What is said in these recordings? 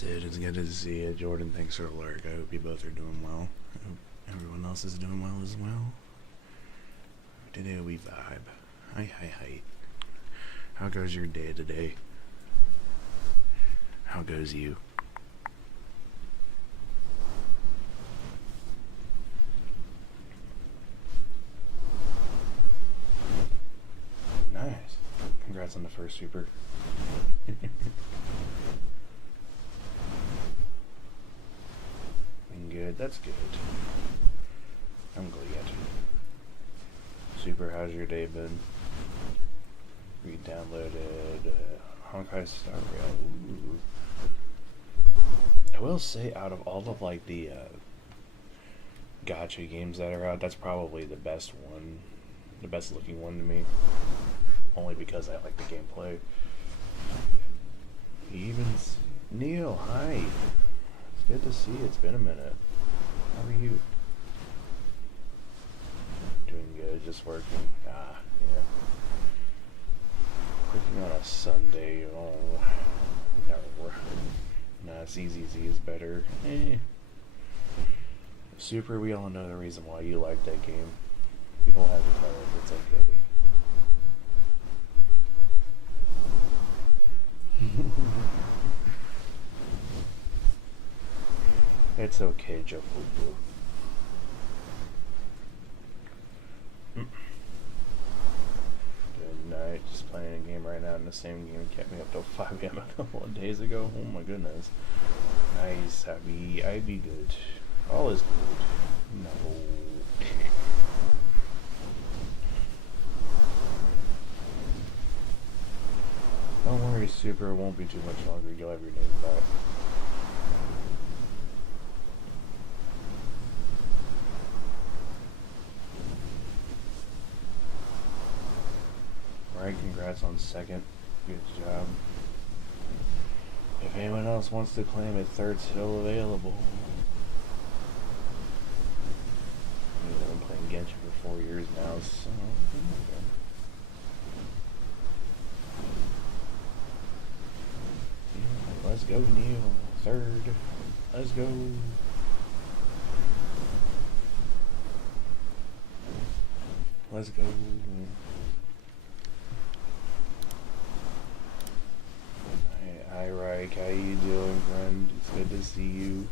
Sid, it's good to see you. Jordan, thanks for the lurk. I hope you both are doing well. I hope everyone else is doing well as well. Today we vibe. Hi. How goes your day today? How goes you? Nice. Congrats on the first super. Good, that's good. I'm glad. Super, how's your day been? We downloaded Honkai Star Rail. Ooh. I will say, out of all of like the gacha games that are out, that's probably the best one, the best looking one to me. Only because I like the gameplay. Neil, hi. It's good to see you. It's been a minute. How are you? Doing good, just working. Yeah. Working on a Sunday. Oh, no. Nah, ZZZ is better. Super, we all know the reason why you like that game. You don't have to tell us, it's okay. It's okay, Joe Fubu. Good night. Just playing a game right now, and the same game kept me up till 5 a.m. a couple of days ago. Oh my goodness. Nice, I be good. All is good. No. Don't worry, Super. It won't be too much longer. You'll have your name back. Alright, congrats on second. Good job. If anyone else wants to claim it, third's still available. I've been playing Genshin for 4 years now, so... Yeah, let's go, Neil. Third. Let's go. Let's go. Hi, Reich. How you doing, friend? It's good to see you.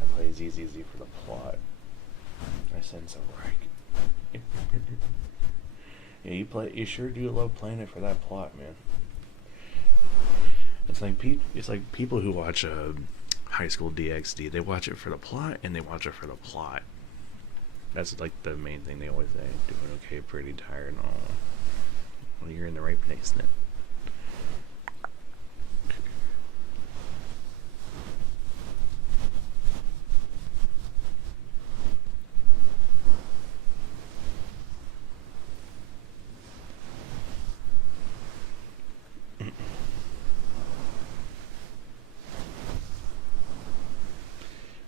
I play ZZZ for the plot. I sense a Reich. Yeah, you sure do love playing it for that plot, man. It's like people who watch High School DxD. They watch it for the plot, and they watch it for the plot. That's like the main thing they always say. Doing okay, pretty tired. Oh, well, you're in the right place then.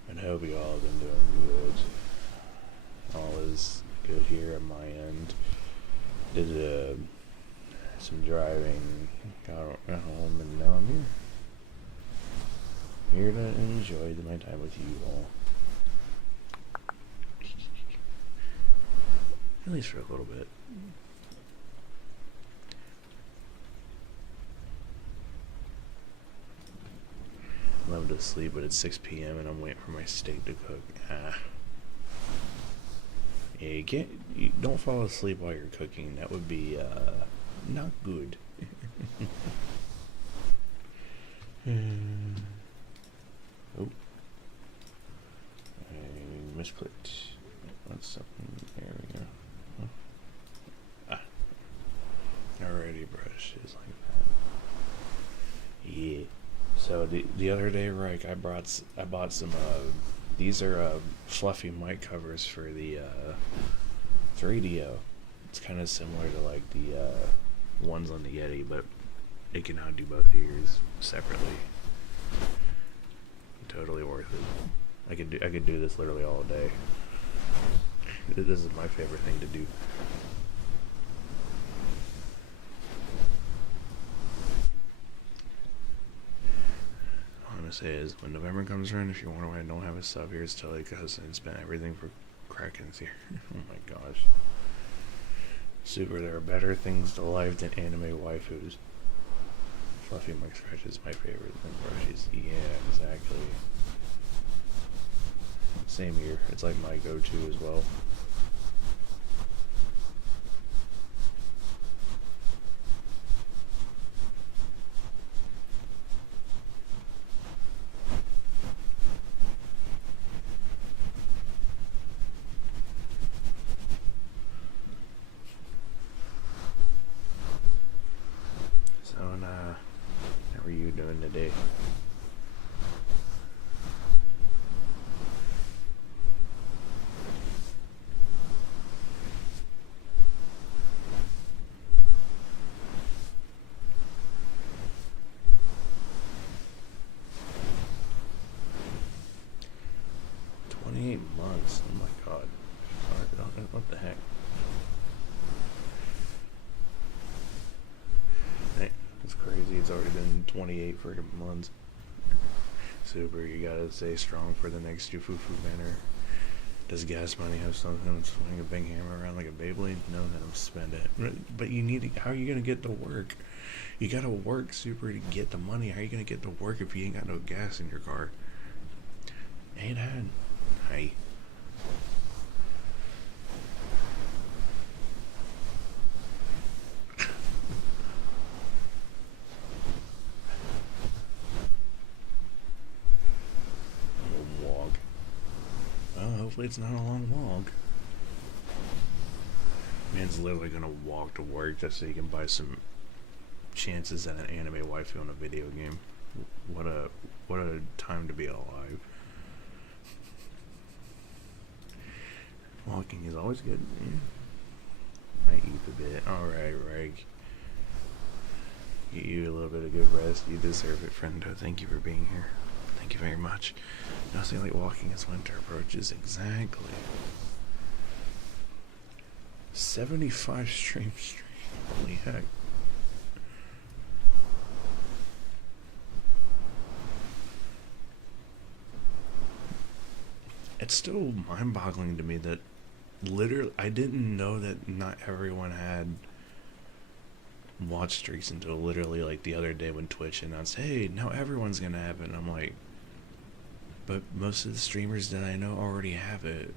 And I hope you all have been doing good. All is good here at my end. Did some driving, got home, and now I'm here to enjoy my time with you all. At least for a little bit. I'm going to sleep, but it's 6 p.m. and I'm waiting for my steak to cook. Yeah, you don't fall asleep while you're cooking. That would be not good. Oh, I misclicked. That's something. There we go. Huh. Alrighty, brushes like that. Yeah. So the other day, Reich, I bought some. These are fluffy mic covers for the 3DO. It's kind of similar to like the ones on the Yeti, but it can now do both ears separately. Totally worth it. I could do this literally all day. This is my favorite thing to do. say is, when November comes around, if you wonder why I don't have a sub here, it's totally because I spent everything for Krakens here. Oh my gosh. Super, there are better things to life than anime waifus. Fluffy Mike Scratch is my favorite than brushes. Yeah, exactly. Same here. It's like my go-to as well. So, how are you doing today? Months. Oh my god. What the heck? Hey, it's crazy. It's already been 28 freaking months. Super, you gotta stay strong for the next Jufufu banner. Does gas money have something to swing a big hammer around like a Beyblade? No, then I'm spend it. But you need to, how are you gonna get to work? You gotta work, Super, to get the money. How are you gonna get to work if you ain't got no gas in your car? Hey, Dad. Hi. Walk. Well, hopefully it's not a long walk. Man's literally gonna walk to work just so he can buy some chances at an anime waifu in a video game. What a time to be alive. Walking is always good. Yeah. I eat a bit. Alright, Reg. Get you a little bit of good rest. You deserve it, friendo. Thank you for being here. Thank you very much. Nothing like walking as winter approaches. Exactly. 75 streams. Holy heck. It's still mind-boggling to me that literally I didn't know that not everyone had watch streaks until literally like the other day when Twitch announced, hey, now everyone's gonna have it. And I'm like, but most of the streamers that I know already have it.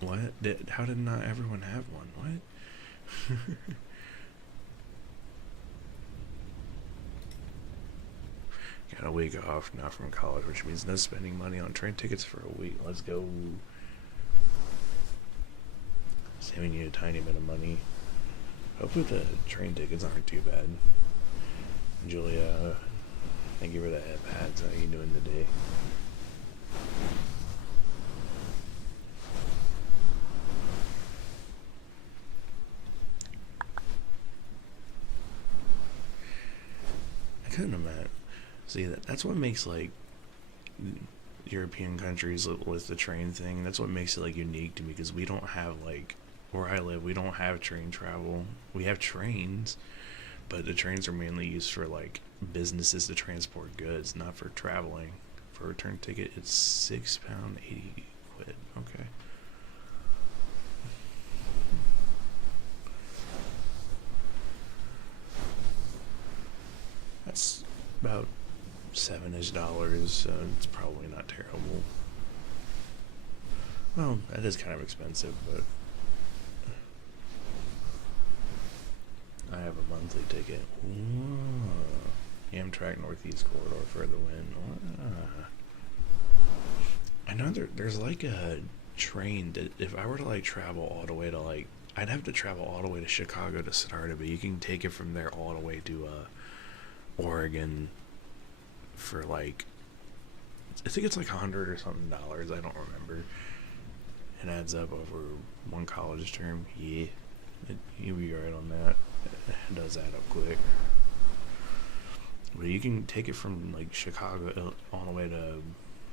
What? How did not everyone have one? What? Got a week off now from college, which means no spending money on train tickets for a week. Let's go. Saving you a tiny bit of money. Hopefully the train tickets aren't too bad. Julia, thank you for the pads. How are you doing today? I couldn't imagine. See, that's what makes like European countries with the train thing. That's what makes it like unique to me, because we don't have like where I live. We don't have train travel. We have trains, but the trains are mainly used for like businesses to transport goods, not for traveling. For a return ticket, it's £6.80. Okay. That's about $7-ish, so it's probably not terrible. Well, that is kind of expensive, but I have a monthly ticket. Ooh. Amtrak Northeast Corridor for the win. I know there's like a train that if I were to like travel all the way to like, I'd have to travel all the way to Chicago to start it, but you can take it from there all the way to Oregon for like, I think it's like $100 or something. I don't remember. It adds up over one college term. Yeah, you'll be right on that. It does add up quick. But you can take it from like Chicago all the way to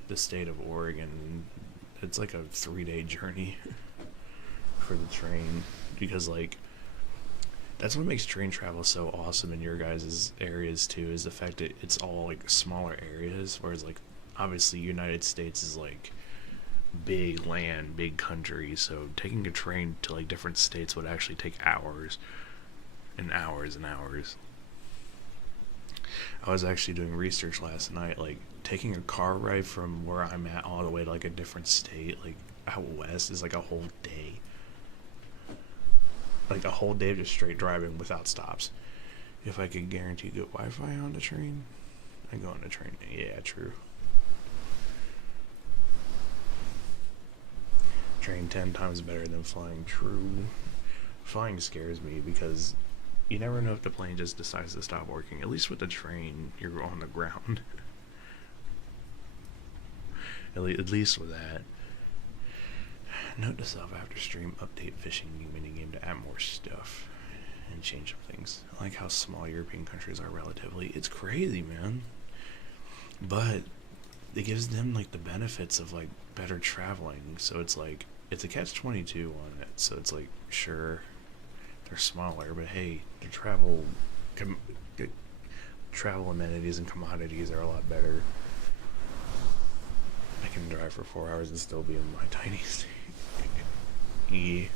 the state of Oregon. It's like a 3-day journey for the train, because like That's what makes train travel so awesome in your guys' areas too, is the fact that it's all like smaller areas, whereas like obviously United States is like big land, big country, so taking a train to like different states would actually take hours and hours and hours. I was actually doing research last night, like taking a car ride from where I'm at all the way to like a different state, like out west, is like a whole day. Like a whole day of just straight driving without stops. If I could guarantee good Wi-Fi on the train, I'd go on the train. Yeah, true. Train 10 times better than flying. True. Flying scares me because you never know if the plane just decides to stop working. At least with the train, you're on the ground. At least with that. Note to self after stream, update fishing minigame to add more stuff and change up things. I like how small European countries are relatively. It's crazy, man. But it gives them like the benefits of like better traveling. So it's like it's a catch-22 on it. So it's like sure they're smaller, but hey, their travel amenities and commodities are a lot better. I can drive for 4 hours and still be in my tiny state. Yeah.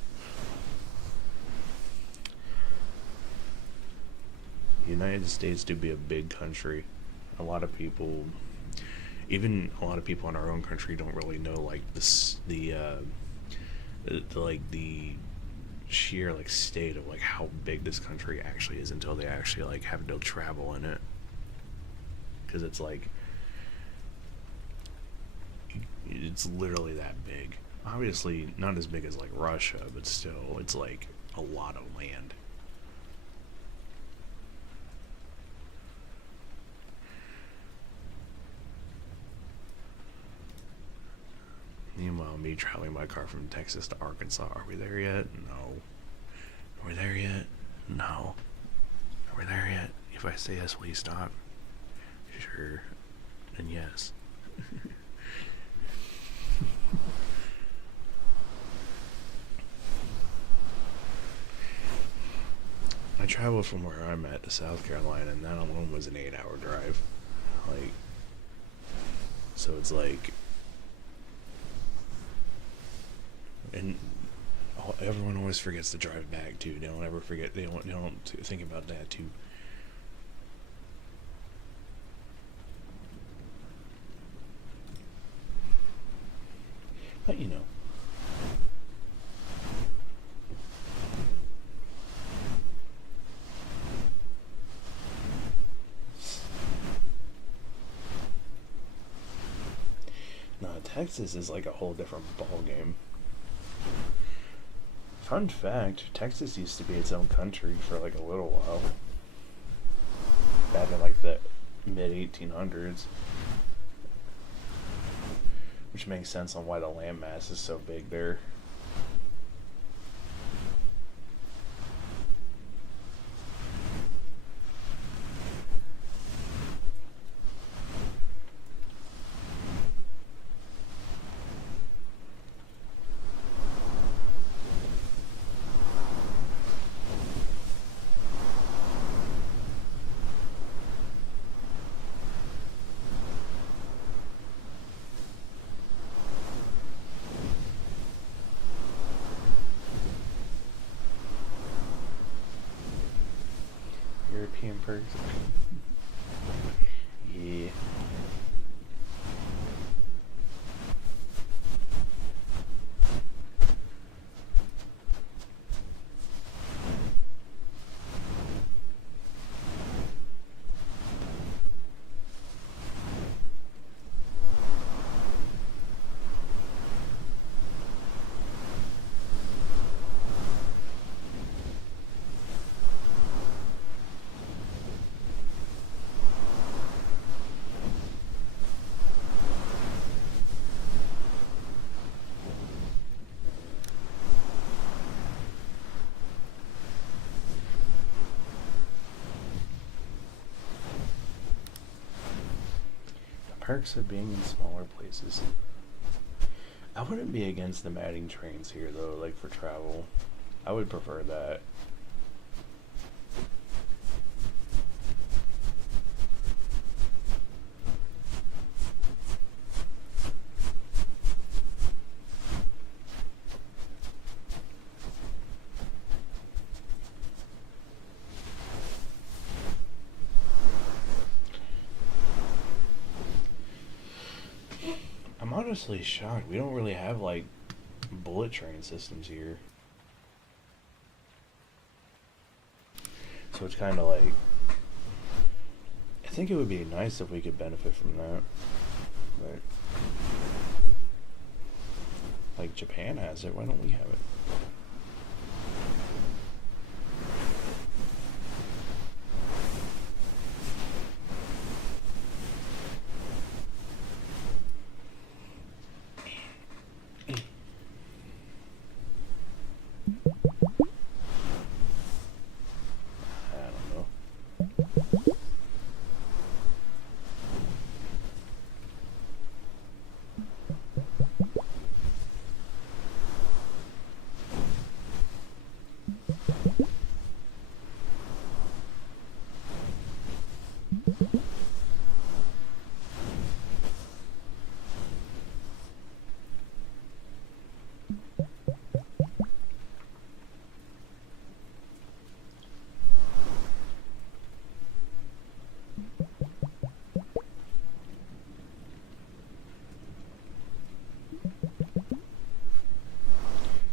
The United States do be a big country. A lot of people, even a lot of people in our own country, don't really know like the sheer like state of like how big this country actually is until they actually like have to travel in it. Because it's like it's literally that big. Obviously not as big as like Russia, but still it's like a lot of land. Meanwhile, me traveling my car from Texas to Arkansas. Are we there yet? No. Are we there yet? No. Are we there yet? If I say yes, will you stop? Sure. Then yes. I traveled from where I'm at to South Carolina, and that alone was an 8-hour drive. Like, so it's like, and everyone always forgets to drive back too. They don't ever forget. They don't think about that too. But you know. Texas is like a whole different ball game. Fun fact, Texas used to be its own country for like a little while. Back in like the mid-1800s. Which makes sense on why the landmass is so big there. European perks. Yeah. Perks of being in smaller places. I wouldn't be against them adding trains here though, like for travel. I would prefer that. honestly shocked. We don't really have like bullet train systems here. So it's kind of like, I think it would be nice if we could benefit from that. But like Japan has it, why don't we have it? I don't know.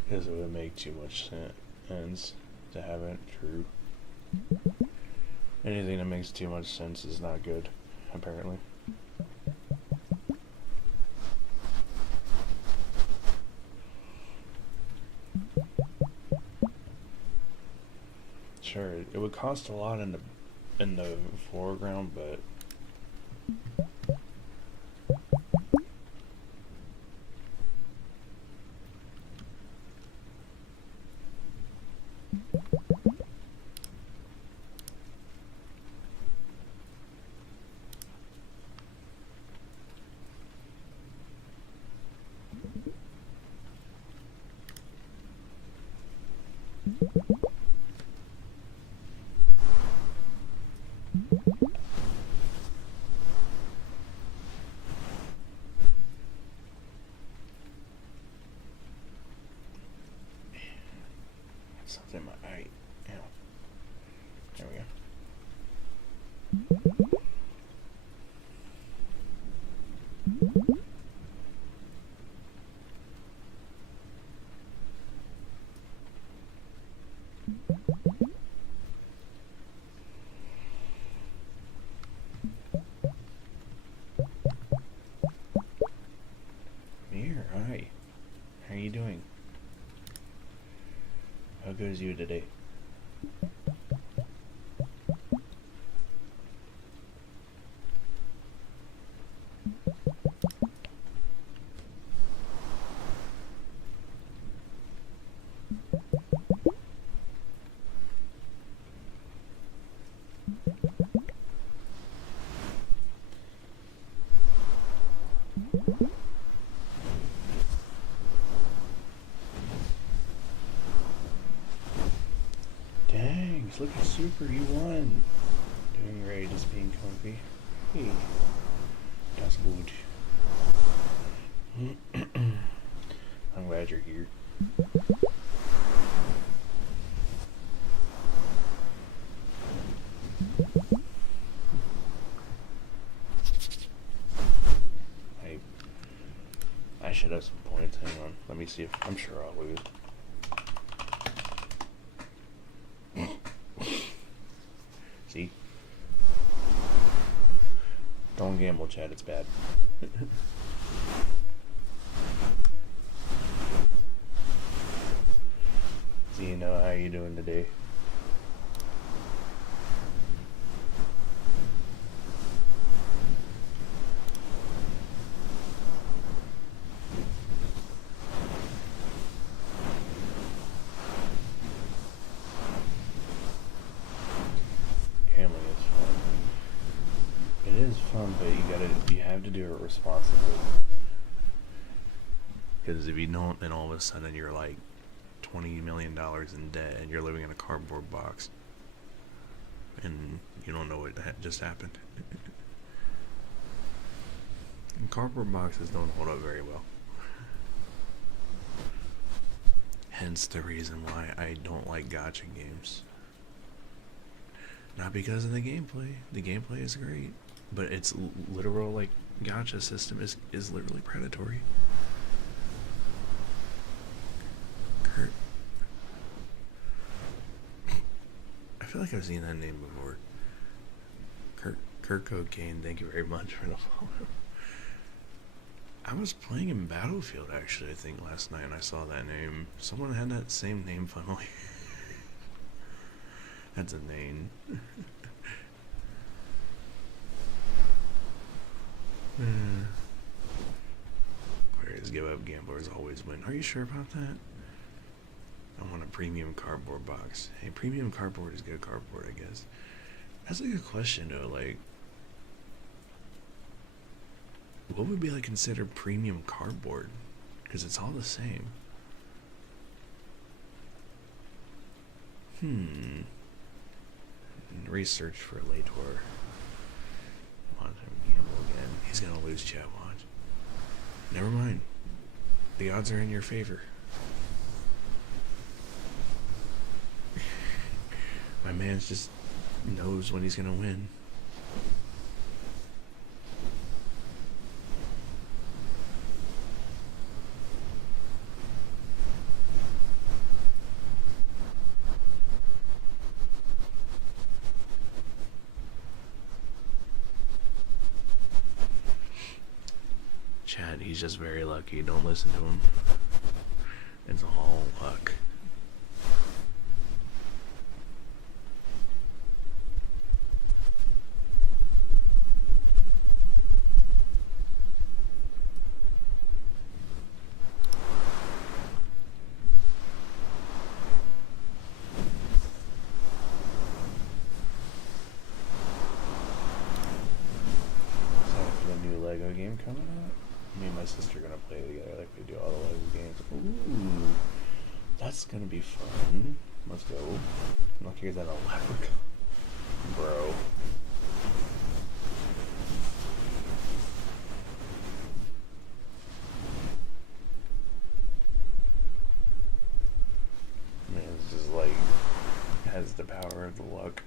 Because it would make too much sense to have it. True. Anything that makes too much sense is not good, apparently. Sure, it would cost a lot in the foreground, but something in my eye. Ow. There we go. Here, hi. How are you doing? How good is you today? Dang, it's looking super, you won. Doing great, just being comfy. Hey, that's good. I'm glad you're here. I should have some points. Hang on. Let me see if I'm sure I'll lose. See? Don't gamble, Chad. It's bad. So you know how you doing today? Gambling is fun. It is fun, but you have to do it responsibly. Because if you don't, then all of a sudden you're like $20 million in debt and you're living in a cardboard box. And you don't know what just happened. And cardboard boxes don't hold up very well. Hence the reason why I don't like gacha games. Not because of the gameplay. The gameplay is great. But it's literal like gacha system is literally predatory. Kurt. I feel like I've seen that name before. Kurt Cocaine, thank you very much for the follow. I was playing in Battlefield actually, I think last night, and I saw that name. Someone had that same name, funnily. That's a name. Players give up, gamblers always win. Are you sure about that? I want a premium cardboard box. Hey, premium cardboard is good cardboard, I guess. That's a good question though, like what would be like considered premium cardboard? Because it's all the same. Research for Lator. Watch him gamble again. He's gonna lose, chat, watch. Never mind. The odds are in your favor. My man's just knows when he's gonna win. Chad, he's just very lucky. Don't listen to him. It's all luck. Lego game coming out? Me and my sister are gonna play it together like we do all the Lego games. Ooh, that's gonna be fun. Let's go. I'm luckier than a leprechaun. Bro. Man, this is like, has the power of the luck.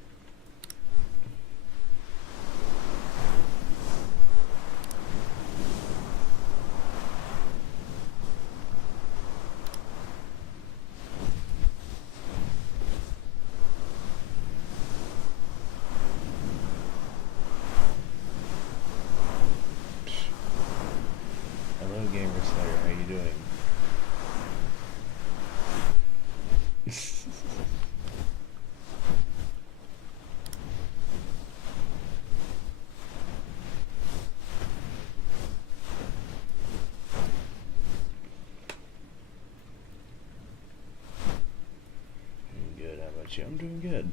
I'm doing good.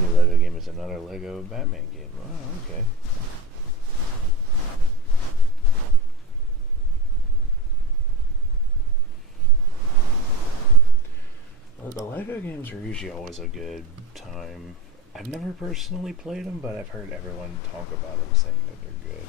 New Lego game is another Lego Batman game. Oh, okay. Well, the Lego games are usually always a good time. I've never personally played them, but I've heard everyone talk about them saying that they're good.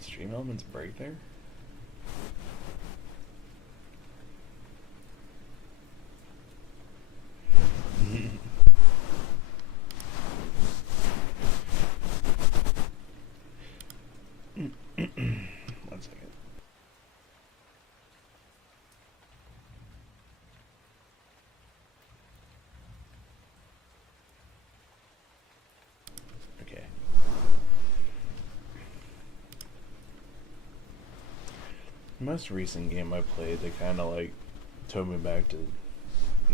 Stream elements break there? One second. Okay. The most recent game I played, they kind of like took me back to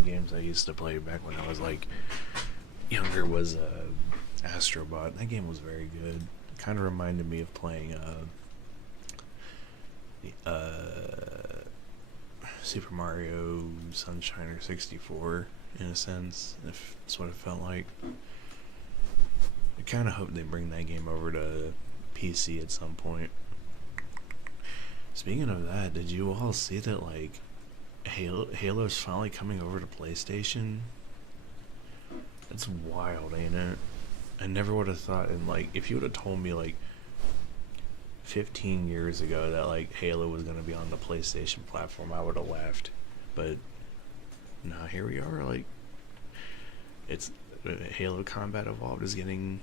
games I used to play back when I was like younger was Astrobot. That game was very good. Kind of reminded me of playing Super Mario Sunshine or 64 in a sense, if that's what it felt like. I kind of hope they bring that game over to PC at some point. Speaking of that, did you all see that like Halo's finally coming over to PlayStation? It's wild, ain't it? I never would have thought, and like if you would have told me like 15 years ago that like Halo was going to be on the PlayStation platform, I would have laughed. But now here we are, like it's Halo Combat Evolved is getting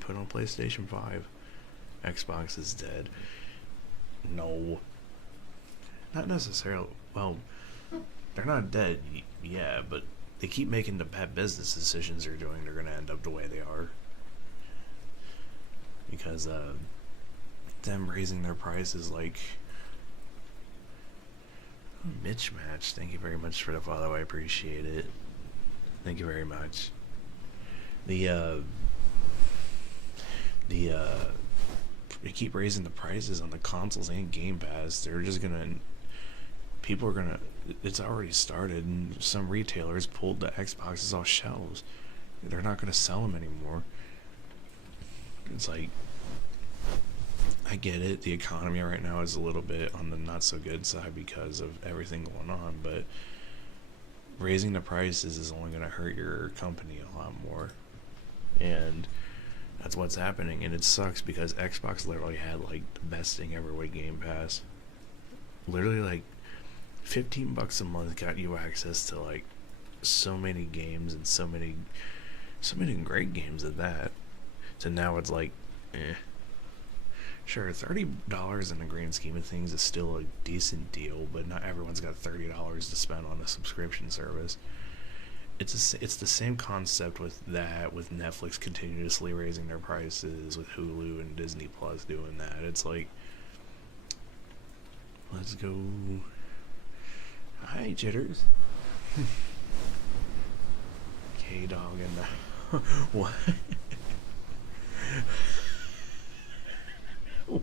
put on PlayStation 5. Xbox is dead. No, not necessarily. Well, they're not dead, yeah, but they keep making the bad business decisions they're doing. They're gonna end up the way they are because them raising their prices, like Mitch Match. Thank you very much for the follow. I appreciate it. Thank you very much. They keep raising the prices on the consoles and Game Pass. They're just gonna, people are gonna, it's already started, and some retailers pulled the Xboxes off shelves. They're not gonna sell them anymore. It's like, I get it, the economy right now is a little bit on the not so good side because of everything going on, but raising the prices is only gonna hurt your company a lot more. And that's what's happening, and it sucks because Xbox literally had like the best thing ever with Game Pass. Literally like $15 a month got you access to like so many games and so many great games at that. So now it's like, sure, $30 in the grand scheme of things is still a decent deal, but not everyone's got $30 to spend on a subscription service. It's the same concept with that, with Netflix continuously raising their prices, with Hulu and Disney Plus doing that. It's like, let's go. Hi, Jitters. K-Dog and what?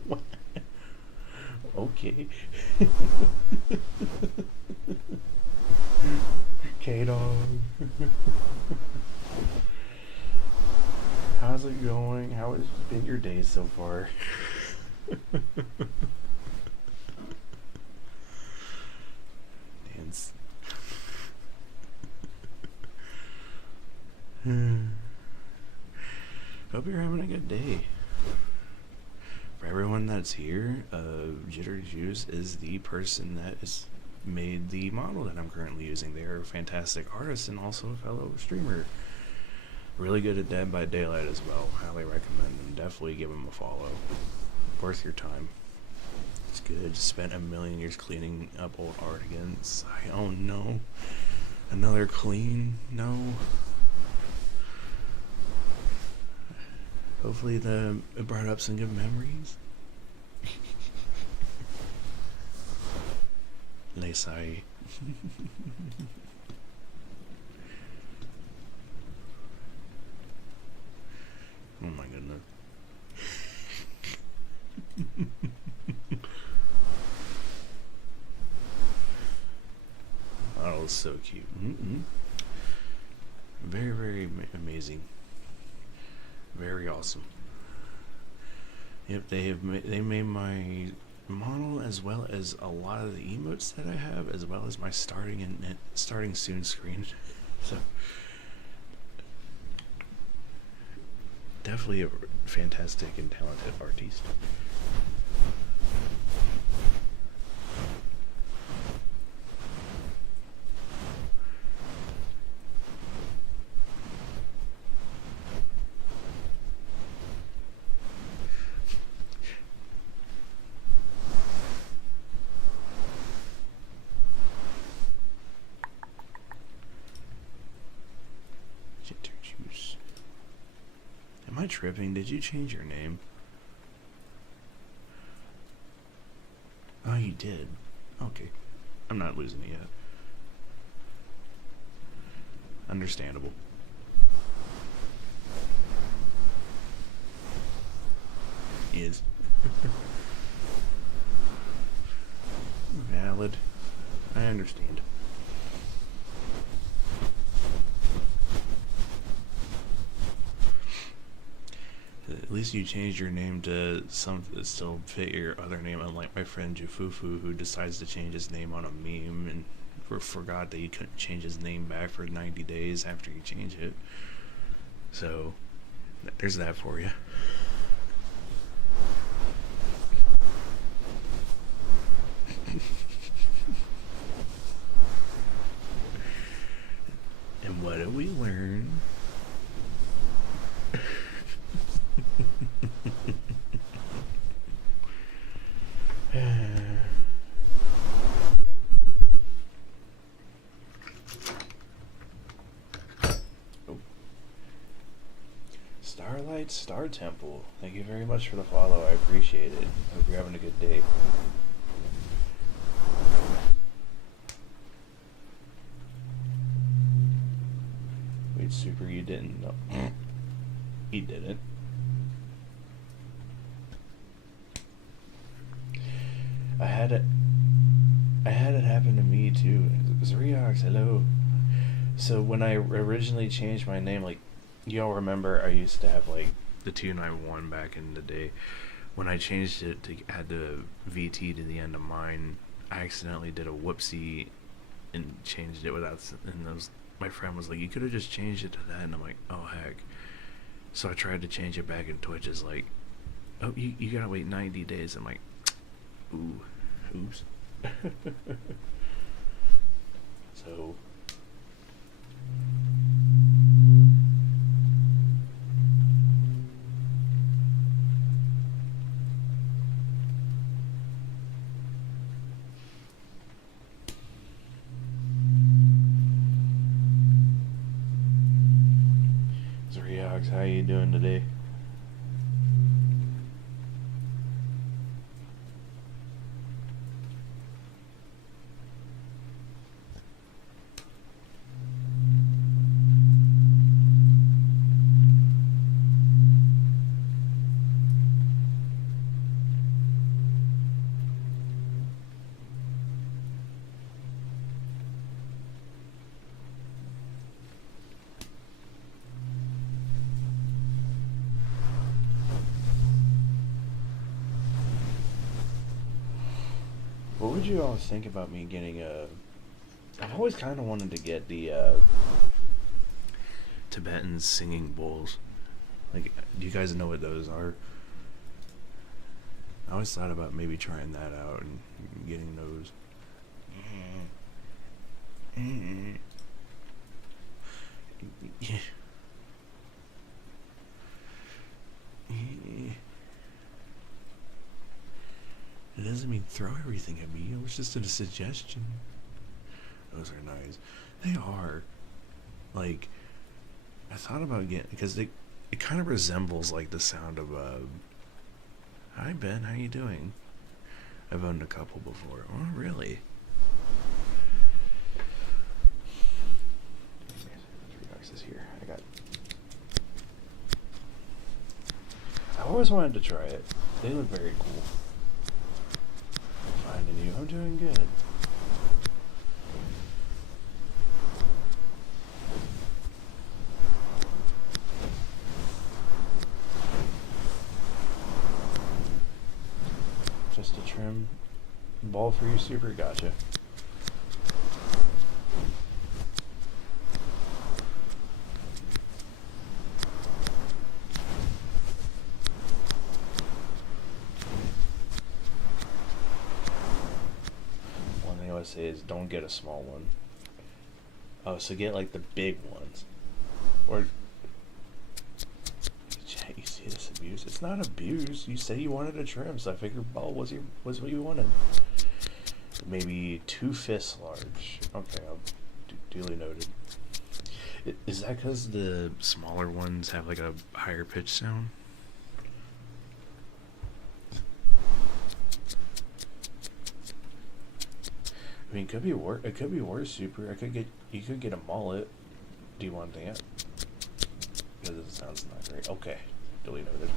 What? Okay. K-Dog. How's it going? How has been your day so far? Dance. Hope you're having a good day. For everyone that's here, Jitter Juice is the person that is made the model that I'm currently using. They're a fantastic artist and also a fellow streamer. Really good at Dead by Daylight as well. Highly recommend them. Definitely give them a follow. Worth your time. It's good. Just spent a million years cleaning up old art again. It's like, oh no. Another clean? No. Hopefully it brought up some good memories. Lesai. Oh my goodness. Oh, it's so cute. Very, very amazing. Very awesome. Yep, they made my model as well as a lot of the emotes that I have, as well as my starting soon screen. So definitely a fantastic and talented artist. Am I tripping? Did you change your name? Oh, you did. Okay. I'm not losing it yet. Understandable. Is. Valid. I understand. At least you changed your name to something that still fit your other name, unlike my friend Jufufu, who decides to change his name on a meme and forgot that he couldn't change his name back for 90 days after you change it. So, there's that for you. And what did we learn? Oh. Starlight Star Temple. Thank you very much for the follow. I appreciate it. Hope you're having a good day. Wait, Super, you didn't? No. He didn't. I had it happen to me too. Zeriox, hello. So when I originally changed my name, like, y'all remember I used to have like the 291 back in the day. When I changed it to add the VT to the end of mine, I accidentally did a whoopsie and changed it without. And my friend was like, "You could have just changed it to that." And I'm like, "Oh heck!" So I tried to change it back, and Twitch is like, "Oh, you gotta wait 90 days." I'm like, "Ooh, oops." So. Zeriox, how you doing today? What would you all think about me getting a... I've always kind of wanted to get the Tibetan singing bowls. Like, do you guys know what those are? I always thought about maybe trying that out and getting those. Yeah. It doesn't mean throw everything at me. It was just a suggestion. Those are nice. They are. Like, I thought about getting, because it kind of resembles like the sound of hi Ben, how you doing? I've owned a couple before. Oh really? $3 here. I always wanted to try it. They look very cool. Finding you. I'm doing good. Just a trim ball for you, Super. Gotcha. One thing I would say is don't get a small one. Oh, so get like the big ones. Or you see this abuse? It's not abuse. You say you wanted a trim, so I figured ball was what you wanted. Maybe 2 fists large. Okay, I'll duly noted. Is that because the smaller ones have like a higher pitch sound? I mean, it could be worse. Super. You could get a mullet. Do you want that? Because it sounds not great. Okay, duly noted.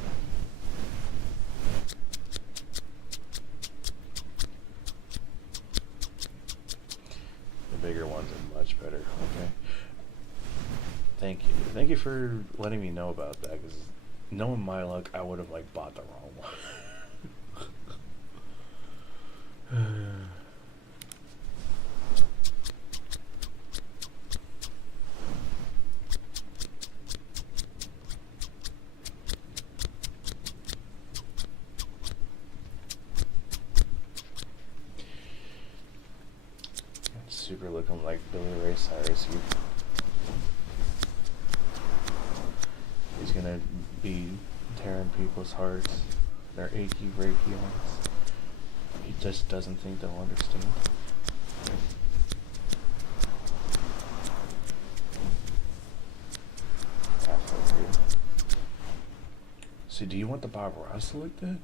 The bigger ones are much better. Okay. Thank you. Thank you for letting me know about that. Because knowing my luck, I would have like bought the wrong one. Super looking like Billy Ray Cyrus. He's gonna be tearing people's hearts, their achy breaky ones. He just doesn't think they'll understand. Halfway through. So do you want the Bob Ross to look good?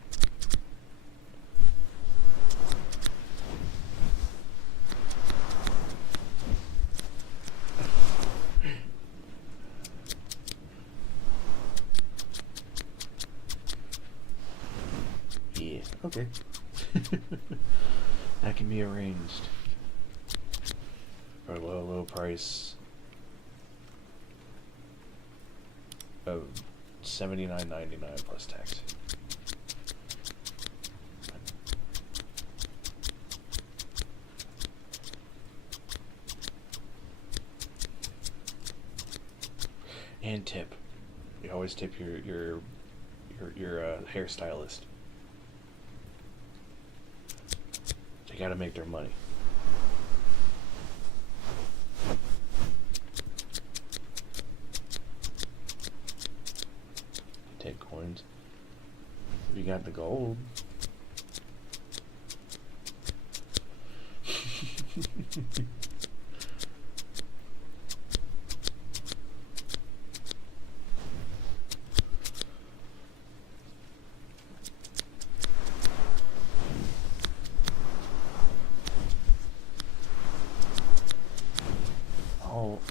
Yeah, okay. That can be arranged for a low, low price of $79.99 plus tax. And tip. You always tip your hairstylist. They gotta make their money. Take coins. If you got the gold.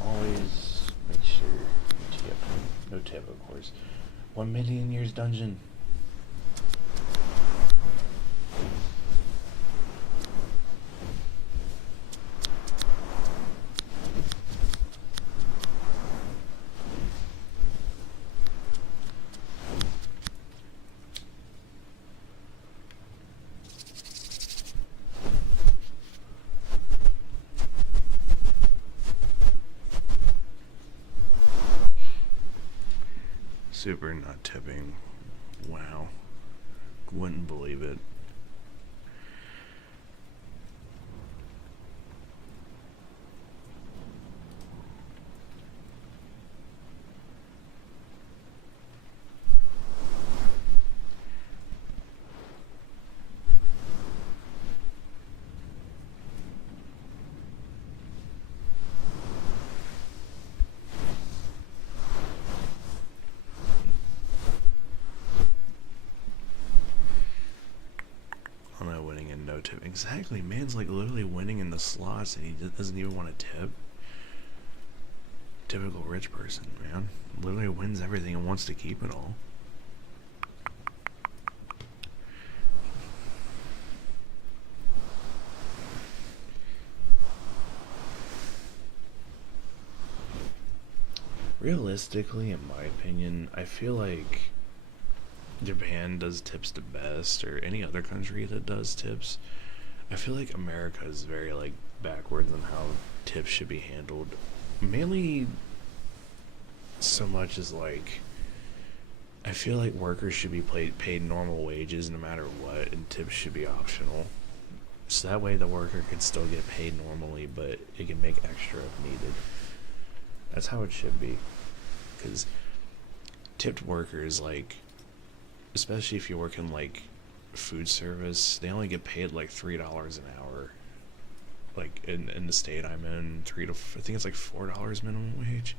Always make sure you tip. No tip, of course. 1 million years dungeon. Super not tipping. Wow. Wouldn't believe it. I'm not winning in no tip. Exactly, man's like literally winning in the slots and he doesn't even want to tip. Typical rich person, man. Literally wins everything and wants to keep it all. Realistically, in my opinion, I feel like Japan does tips the best, or any other country that does tips. I feel like America is very like backwards on how tips should be handled. Mainly so much as like I feel like workers should be paid normal wages no matter what, and tips should be optional. So that way the worker can still get paid normally, but it can make extra if needed. That's how it should be. Because tipped workers, like, especially if you work in like food service, they only get paid like $3 an hour. Like in the state I'm in, I think it's like $4 minimum wage.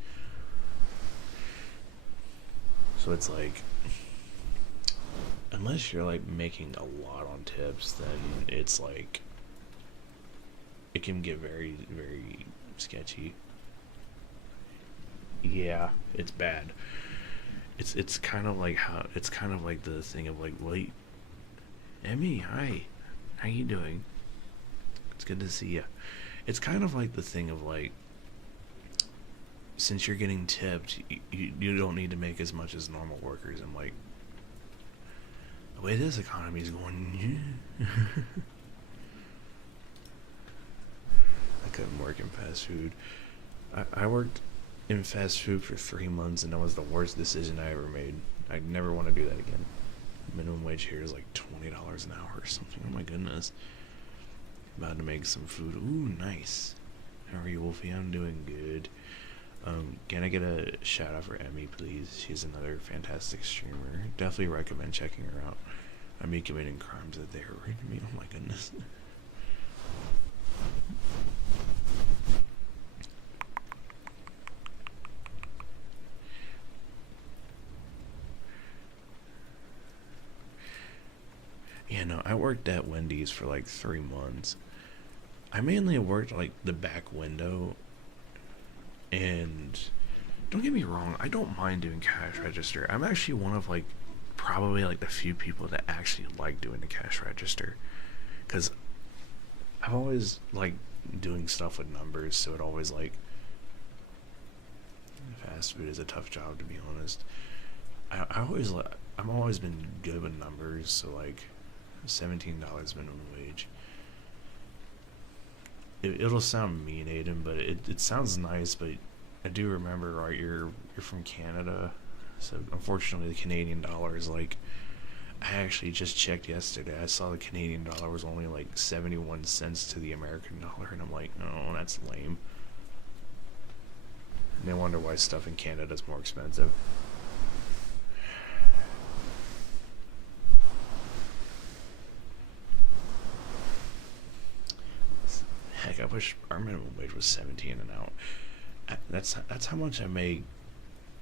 So it's like, unless you're like making a lot on tips, then it's like it can get very, very sketchy. Yeah, it's bad. It's kind of like how it's kind of like the thing of like, wait, Emmy, hi, how you doing? It's good to see you. It's kind of like the thing of like, since you're getting tipped, you don't need to make as much as normal workers. I'm like, the way this economy is going, yeah. I couldn't work in fast food. I worked in fast food for 3 months, and that was the worst decision I ever made. I never want to do that again. Minimum wage here is like $20 an hour or something. Oh my goodness. About to make some food. Ooh, nice. How are you, Wolfie? I'm doing good. Can I get a shout out for Emmy, please? She's another fantastic streamer. Definitely recommend checking her out. I be committing crimes that they are right to me. Oh my goodness. Yeah, no, I worked at Wendy's for like 3 months. I mainly worked like the back window, and don't get me wrong, I don't mind doing cash register. I'm actually one of like probably like the few people that actually like doing the cash register, because I've always liked doing stuff with numbers, so it always like fast food is a tough job, to be honest. I've always been good with numbers, so like $17 minimum wage. It'll sound mean, Aiden, but it sounds nice. But I do remember, right? You're from Canada, so unfortunately the Canadian dollar is like. I actually just checked yesterday. I saw the Canadian dollar was only like 71 cents to the American dollar, and I'm like, no, that's lame. And they wonder why stuff in Canada is more expensive. Heck, I wish our minimum wage was 17 an hour. That's how much I make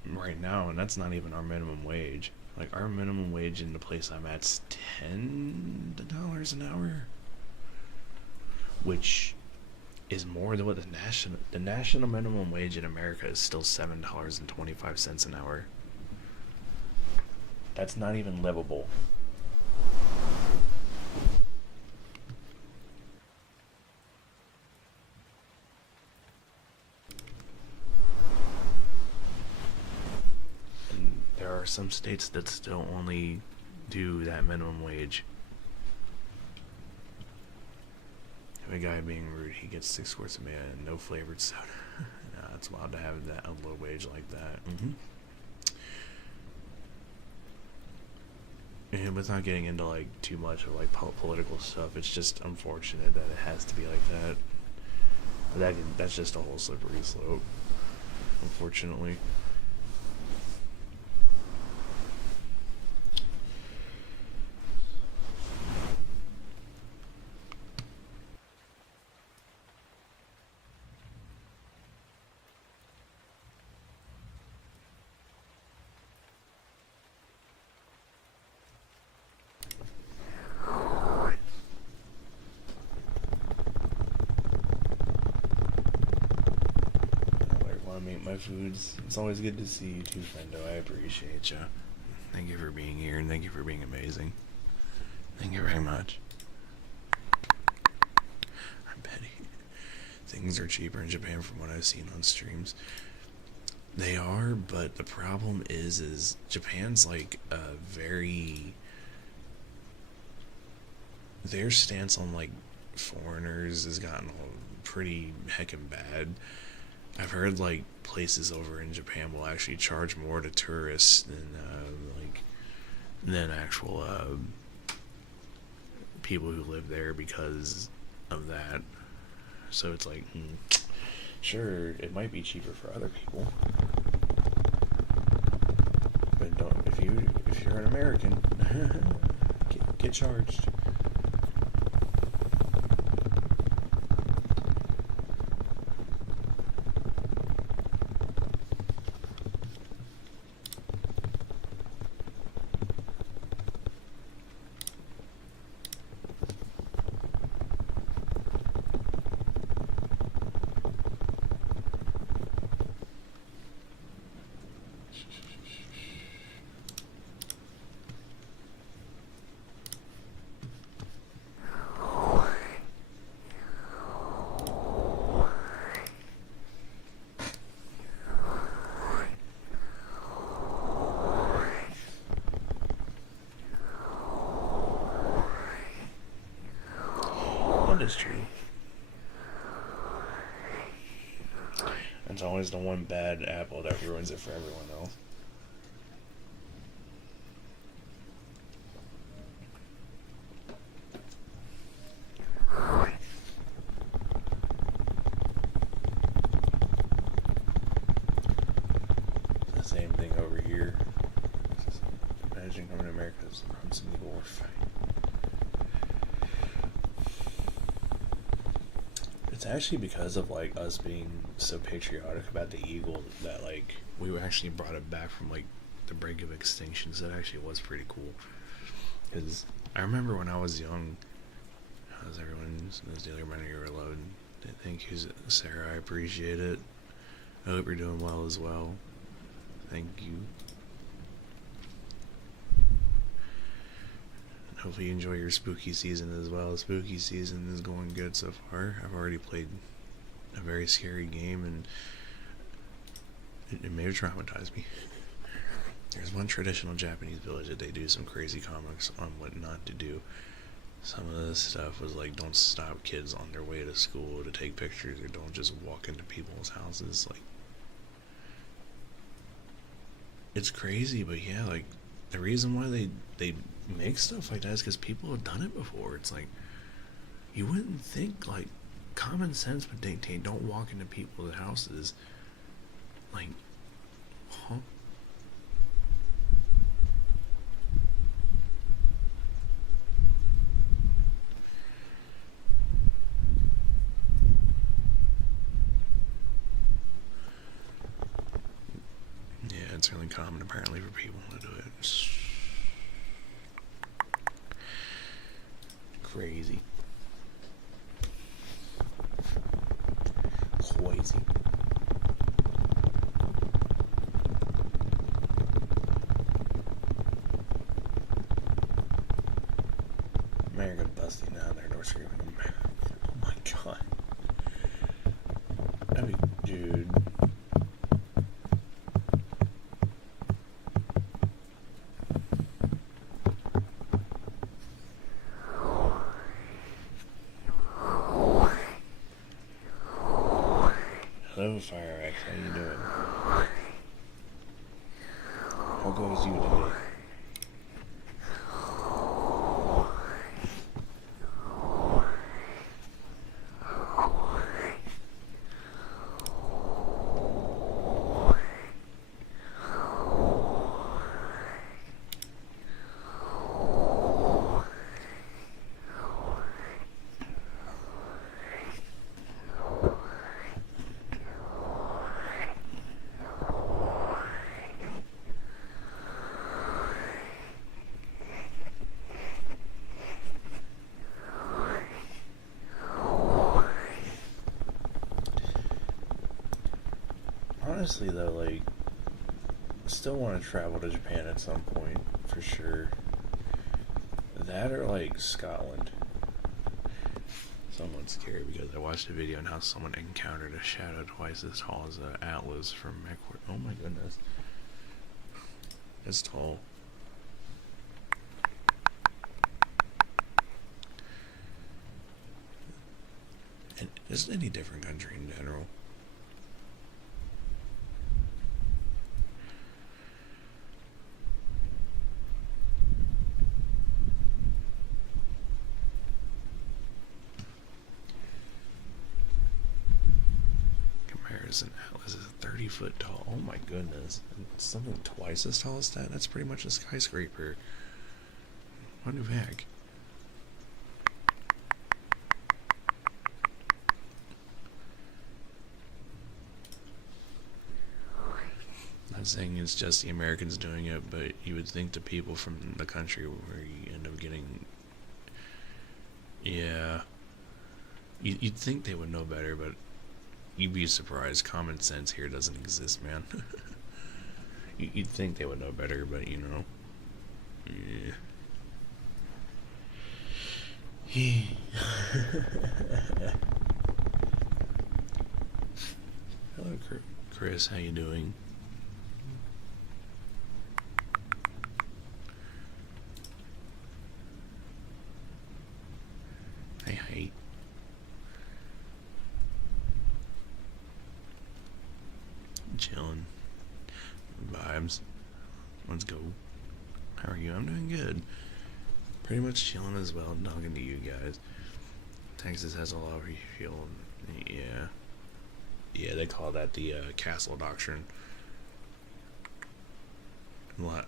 right now, and that's not even our minimum wage. Like our minimum wage in the place I'm at's $10 an hour, which is more than what the national minimum wage in America is still $7.25 an hour. That's not even livable. And there are some states that still only do that minimum wage. If a guy being rude, he gets 6 quarts of mayo and no flavored soda. Nah, it's wild to have that a low wage like that. And without getting into like too much of like political stuff, it's just unfortunate that it has to be like that. That's just a whole slippery slope, unfortunately. My foods. It's always good to see you too, friendo. I appreciate you. Thank you for being here, and thank you for being amazing. Thank you very much. I'm Betty. Things are cheaper in Japan from what I've seen on streams. They are, but the problem is Japan's like a very their stance on like foreigners has gotten pretty heckin' bad. I've heard like places over in Japan will actually charge more to tourists than actual people who live there because of that. So it's like, sure, it might be cheaper for other people, but don't if you're an American, get charged. is true. It's always the one bad apple that ruins it for everyone else. The same thing over here. Imagine coming to America as the Crimson Dwarf. It's actually because of like us being so patriotic about the eagle that like we actually brought it back from like the brink of extinction. So that actually was pretty cool. Because I remember when I was young, how's everyone? As the other men you were alone. Thank you, Sarah. I appreciate it. I hope you're doing well as well. Thank you. Hopefully you enjoy your spooky season as well. Spooky season is going good so far. I've already played a very scary game and it may have traumatized me. There's one traditional Japanese village that they do some crazy comics on what not to do. Some of this stuff was like, don't stop kids on their way to school to take pictures, or don't just walk into people's houses. Like, it's crazy, but yeah, like the reason why they make stuff like that is because people have done it before. It's like, you wouldn't think, like, common sense would dictate don't walk into people's houses. Like, huh? Yeah, it's really common apparently for people to do it. It's crazy. Crazy. America busting down their door screaming, oh my god. I mean, dude. Hello, Fire X. How you doing? How goes you today? Honestly though, like, I still want to travel to Japan at some point, for sure. That or like Scotland. Somewhat scary because I watched a video on how someone encountered a shadow twice as tall as Atlas from Ecuador. Oh my goodness. It's tall. And isn't any different country in general? Comparison, Atlas is 30 foot tall. Oh my goodness. And something twice as tall as that? That's pretty much a skyscraper. What the heck? Not saying it's just the Americans doing it, but you would think the people from the country where you end up getting, yeah, you'd think they would know better, but you'd be surprised. Common sense here doesn't exist, man. You'd think they would know better, but you know, yeah. Hello, Chris. How you doing? Hey. chilling. Vibes. Let's go. How are you? I'm doing good. Pretty much chilling as well, talking to you guys. Texas has a lot of refuel. Yeah. Yeah, they call that the Castle Doctrine. Yeah,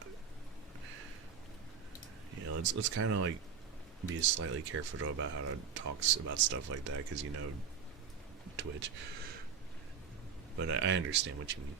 let's kind of like be slightly careful about how to talk about stuff like that, because you know, Twitch. But I understand what you mean.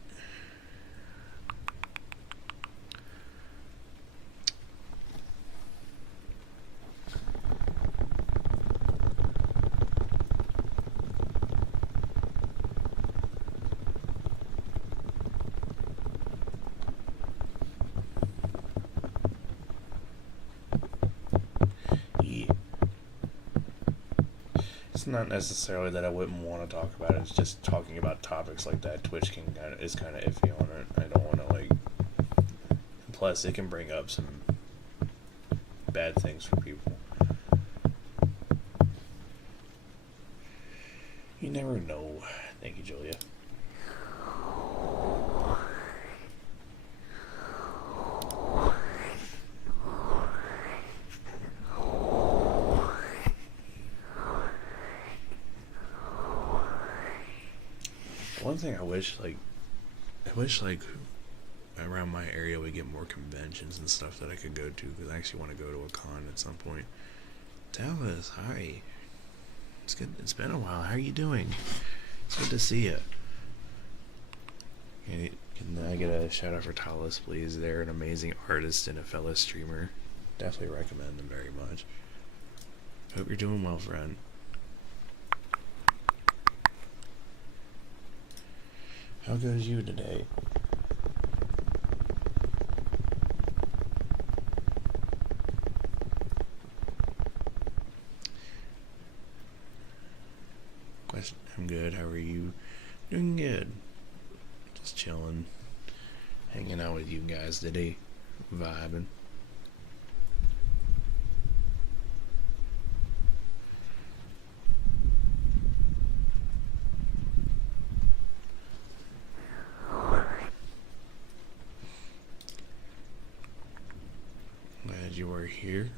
It's not necessarily that I wouldn't want to talk about it. It's just talking about topics like that. Twitch is kind of iffy on it. I don't want to like. Plus, it can bring up some bad things for people. You never know. Thank you, Julia. One thing I wish around my area we get more conventions and stuff that I could go to, because I actually want to go to a con at some point. Dallas, hi. It's good. It's been a while. How are you doing? It's good to see you. Can I get a shout out for Talis, please? They're an amazing artist and a fellow streamer. Definitely recommend them very much. Hope you're doing well, friend. How goes you today? I'm good. How are you? Doing good. Just chilling. Hanging out with you guys today. Vibing. Glad you were here.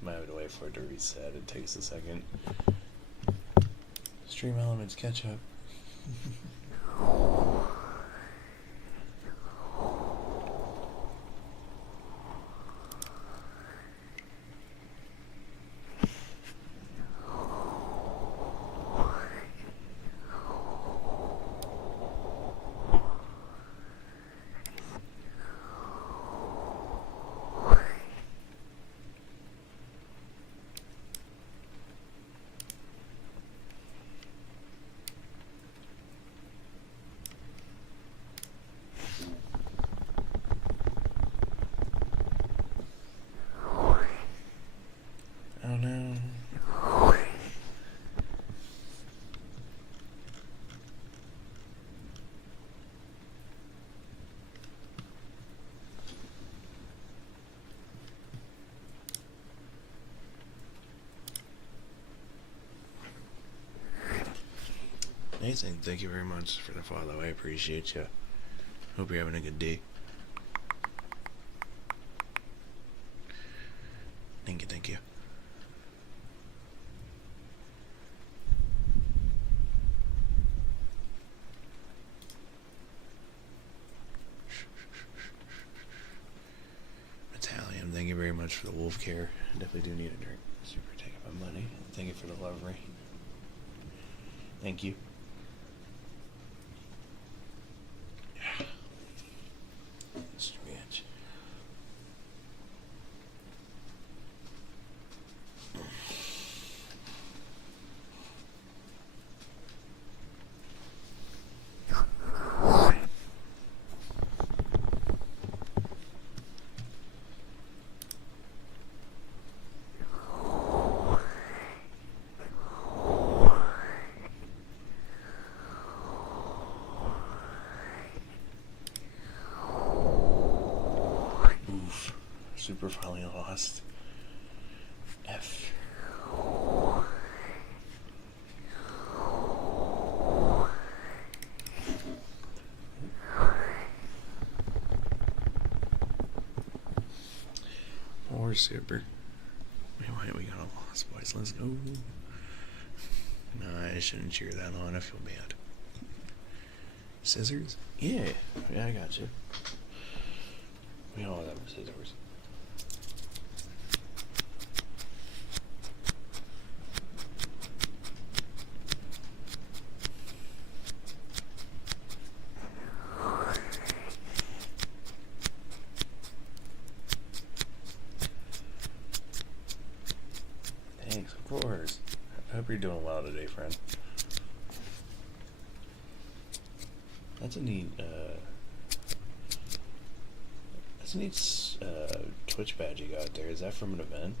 Might have to wait for it to reset. It takes a second. Stream Elements, catch up. Oh no. Nathan, thank you very much for the follow. I appreciate you. Hope you're having a good day. Thank you, thank you. Italian, thank you very much for the wolf care. I definitely do need a drink. Super taking my money. Thank you for the love ring. Thank you. Stretch. Super finally lost. F. More Super. Wait, we got a loss, boys. Let's go. No, I shouldn't cheer that on. I feel bad. Scissors? Yeah, I got you. We all have scissors. Thanks, of course. I hope you're doing well today, friend. That's a neat, Twitch badge you got there. Is that from an event?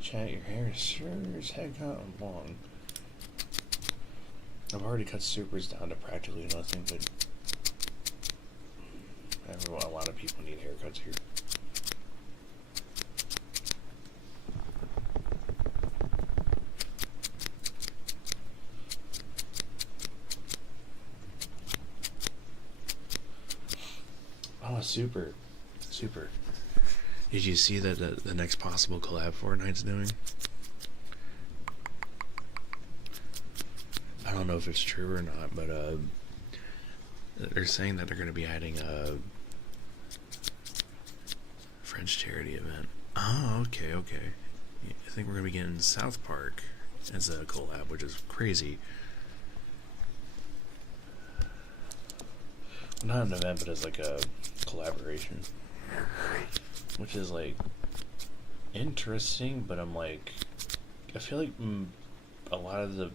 Chat, your hair is sure as heck gotten long. I've already cut supers down to practically nothing, but a lot of people need haircuts here. Oh, super. Did you see that the next possible collab Fortnite's doing? I don't know if it's true or not, but they're saying that they're going to be adding a French charity event. Oh, okay. I think we're going to be getting South Park as a collab, which is crazy. Not an event, but as like a collaboration. Which is like interesting, but I'm like, I feel like a lot of the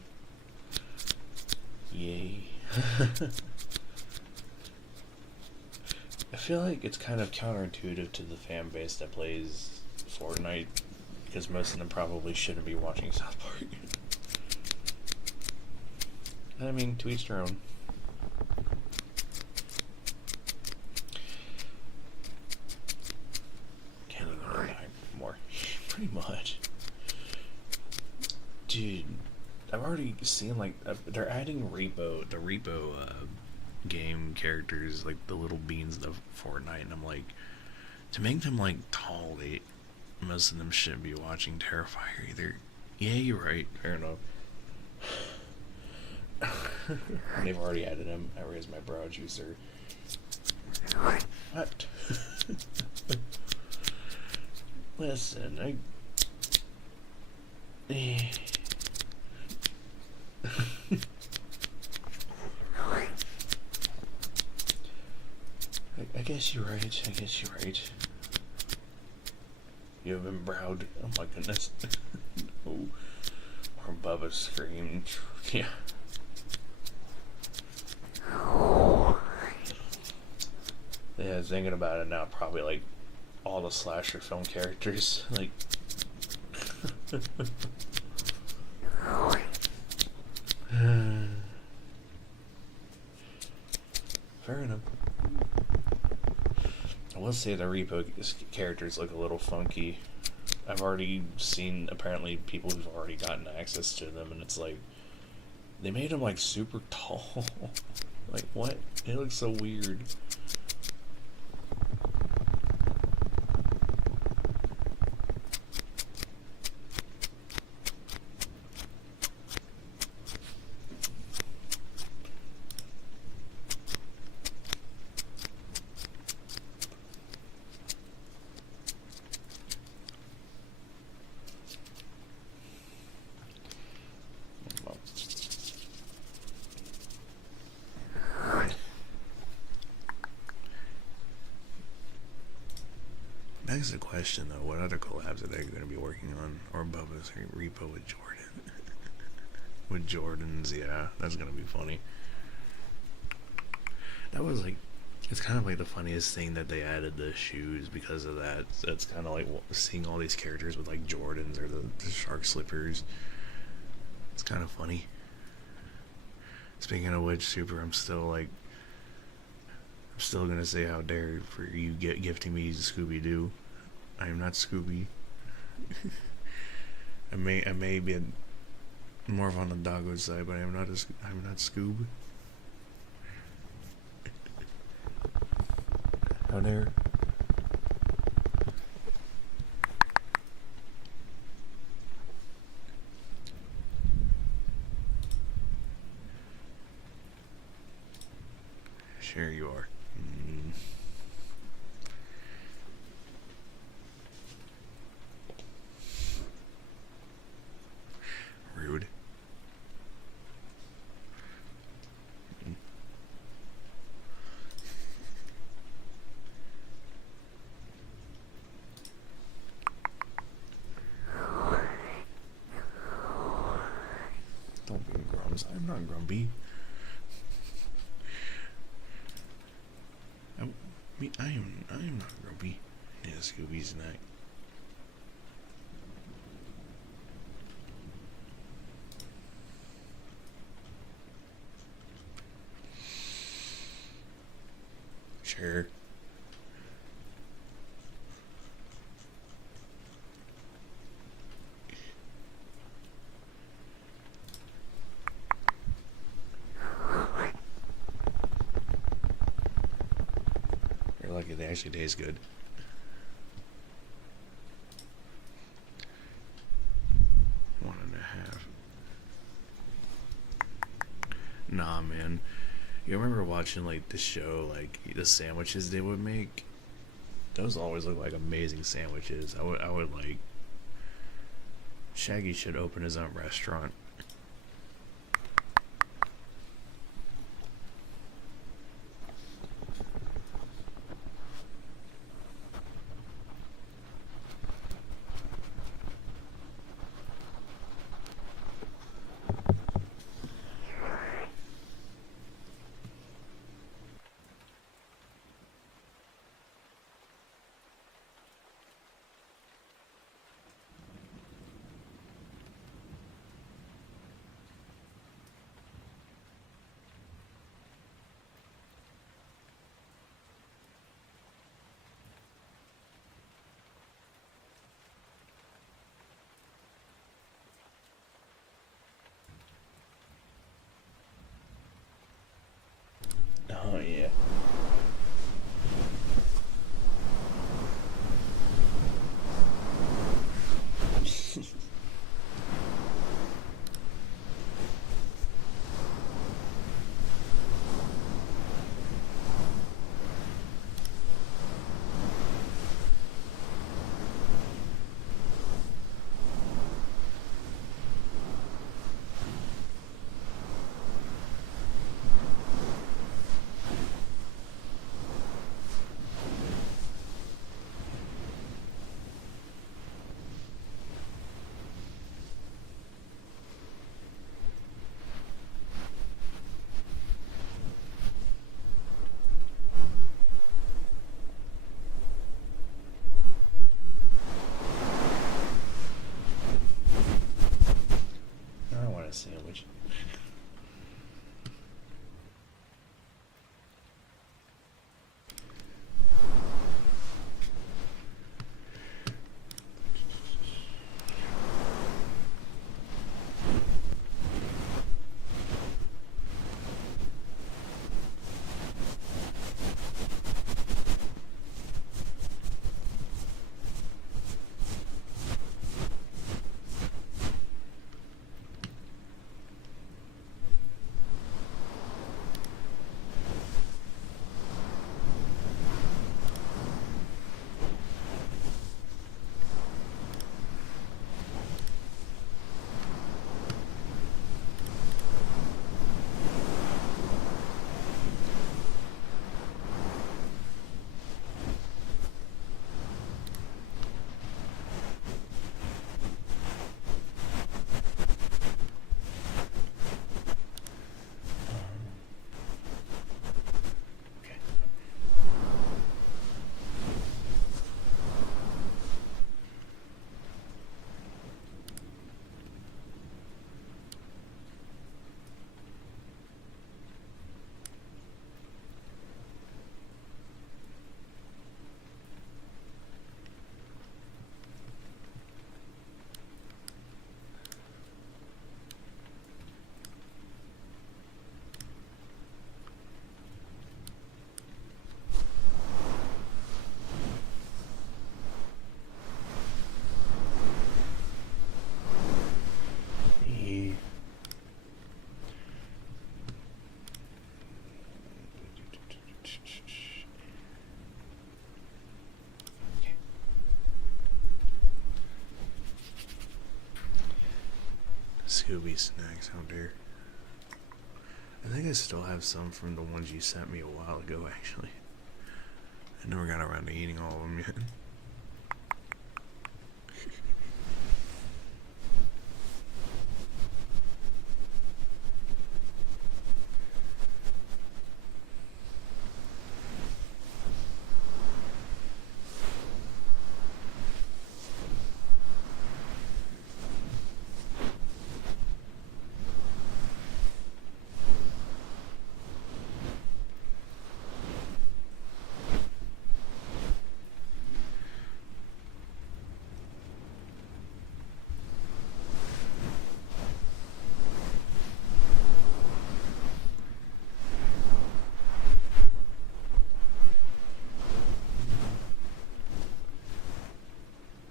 yay. I feel like it's kind of counterintuitive to the fan base that plays Fortnite, because most of them probably shouldn't be watching South Park. I mean, to each their own. Pretty much. Dude, I've already seen like they're adding the repo game characters, like the little beans of Fortnite, and I'm like, to make them like tall, most of them shouldn't be watching Terrifier either. Yeah, you're right. Fair enough. They've already added him. I raised my brow juicer. What? Listen, I guess you're right. You have been browed. Oh my goodness. Oh, or Bubba screamed. Yeah. Yeah, thinking about it now, probably like all the slasher film characters, like. Fair enough. I will say the repo characters look a little funky. I've already seen apparently people who've already gotten access to them, and it's like they made them like super tall. Like what? It looks so weird. begs the question though, what other collabs are they going to be working on? Or Bubba's repo with Jordan? With Jordans, yeah, that's going to be funny. That was like, it's kind of like the funniest thing that they added the shoes because of that. So it's kind of like seeing all these characters with like Jordans or the shark slippers. It's kind of funny. Speaking of which, Super, I'm still gonna say how dare for you gifting me Scooby-Doo. I am not Scooby. I may be more of on the doggo side, but I'm not Scoob. How dare? Sure you are. Rude. Don't be grums. I'm not grumpy. I am not grumpy. Yeah, Scooby's neck. Sure. You're lucky they actually taste good. One and a half. Nah, man. You remember watching like the show, like the sandwiches they would make? Those always look like amazing sandwiches. I would like. Shaggy should open his own restaurant. Oh yeah. I want a sandwich. Scooby snacks, how dare. I think I still have some from the ones you sent me a while ago, actually. I never got around to eating all of them yet.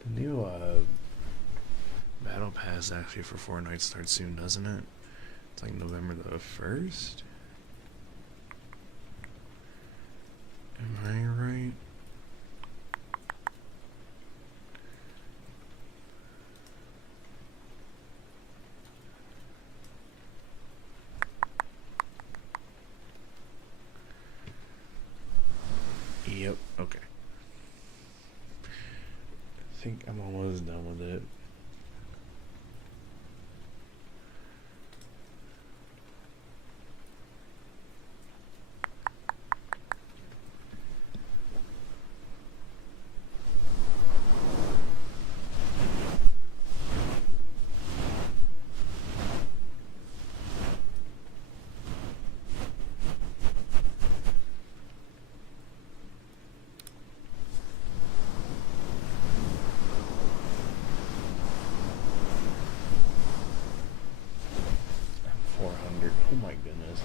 The new Battle Pass actually for Fortnite starts soon, doesn't it? It's like November the 1st? Am I right? Yep, okay. I think I'm almost done with it. Oh my goodness.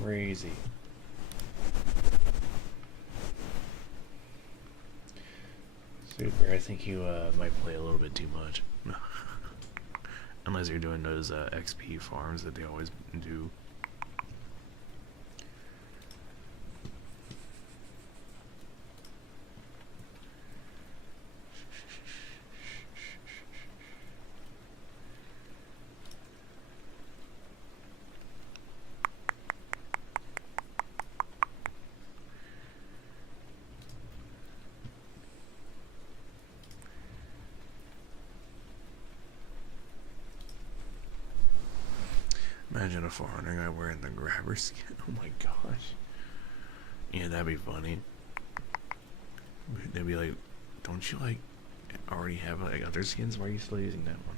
Crazy. Super. I think you might play a little bit too much. Unless you're doing those XP farms that they always do. Imagine a 400 guy wearing the grabber skin. Oh my gosh. Yeah, that'd be funny. They'd be like, don't you like already have like other skins? Why are you still using that one?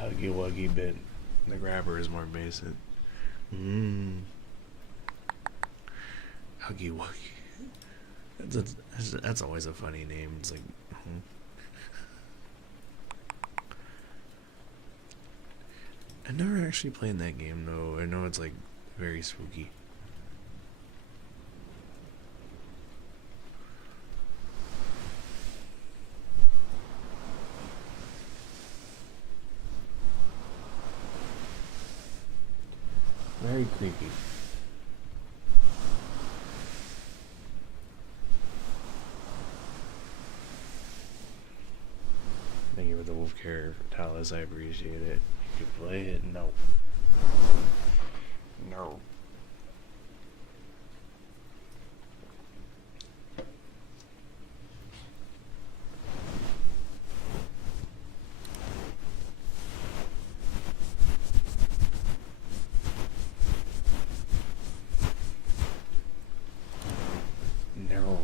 Huggy Wuggy bit. The grabber is more basic. Huggy Wuggy. That's always a funny name. It's like. I never actually played that game though. I know it's like very spooky. Very creepy. Thank you for the wolf care, Talis. I appreciate it. You can play it? No. No. No.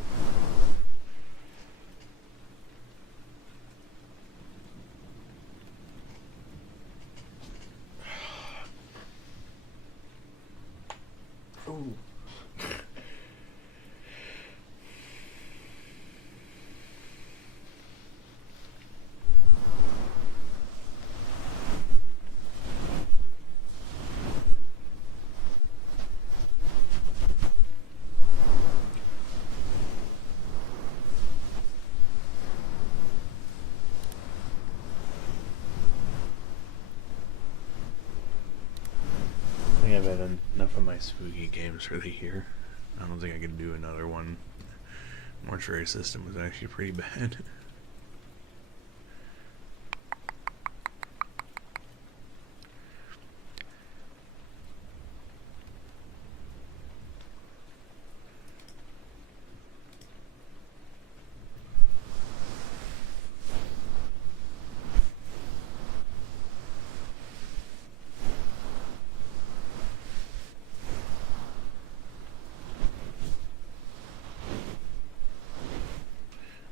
Ooh. I think I've had enough of my spooky games for the year. I don't think I could do another one. Mortuary System was actually pretty bad.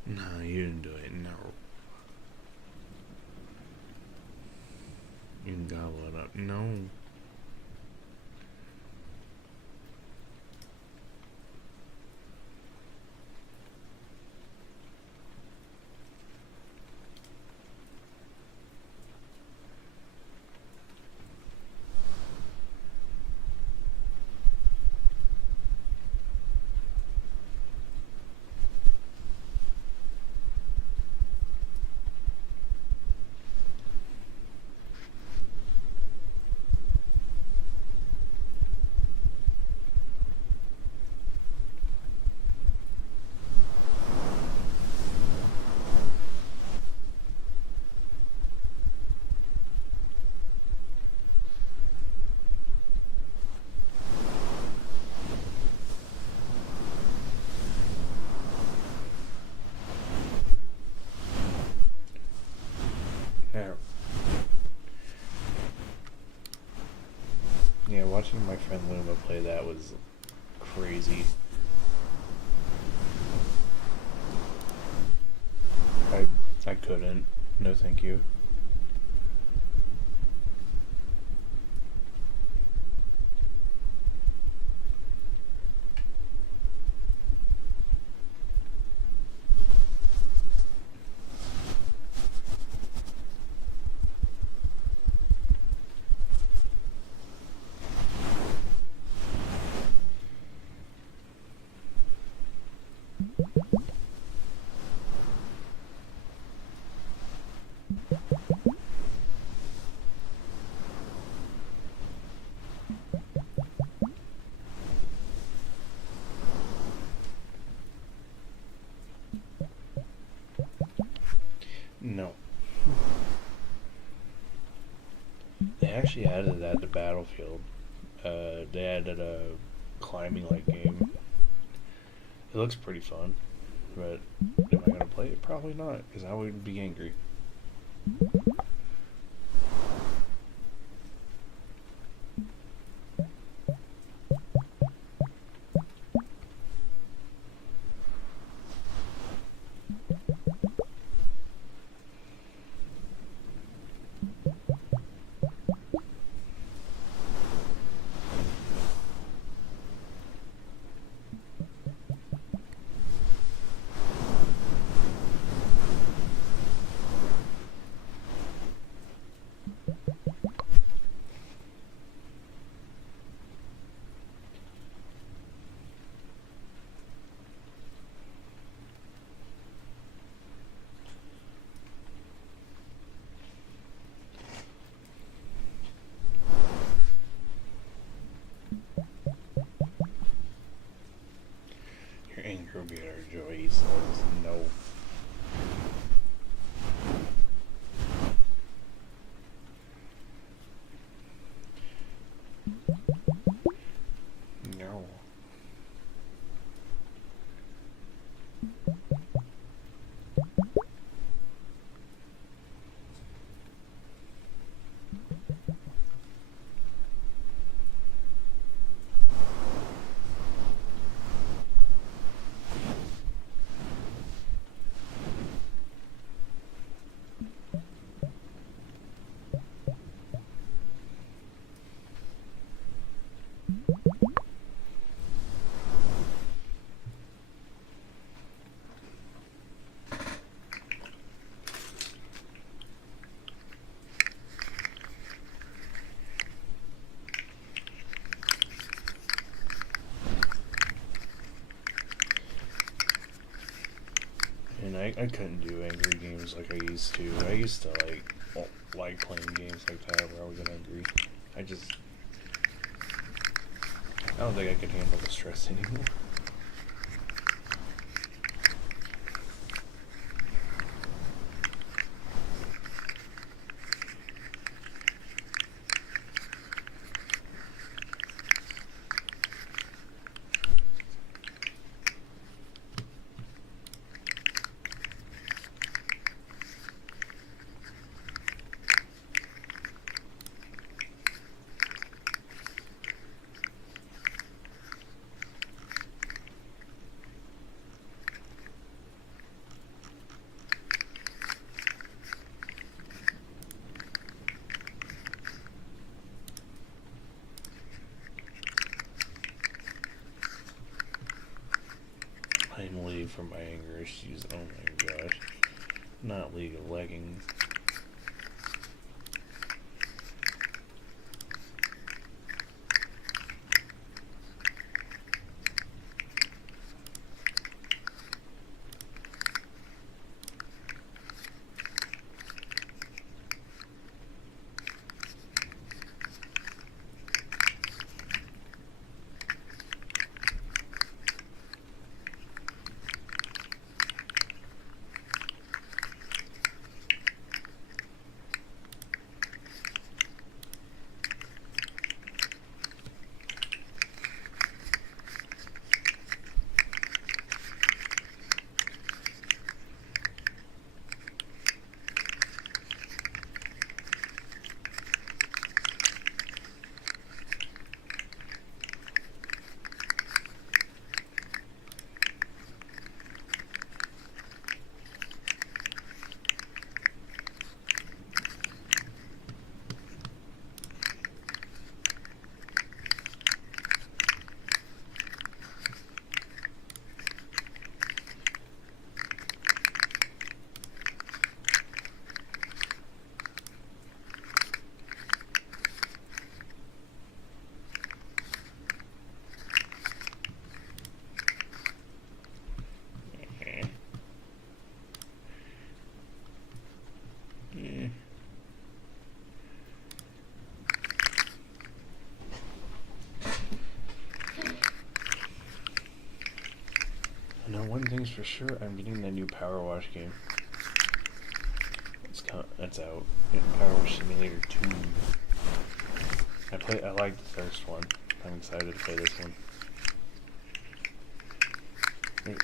No, you didn't do it. No. You can gobble it up. No. Yeah. Yeah, watching my friend Luma play that was crazy. I couldn't. No, thank you. No. They actually added that to Battlefield. They added a climbing like game. It looks pretty fun, but am I gonna play it? Probably not, because I would be angry. Your anger will be our joy, he says. No. I couldn't do angry games like I used to. I used to like playing games like that where I was angry. I don't think I could handle the stress anymore. I'm leave from my anger issues. Oh my gosh. Not League of Leggings. Now, one thing's for sure, I'm getting the new Power Wash game. It's out. Power Wash Simulator 2. I liked the first one. I'm excited to play this one. Wait.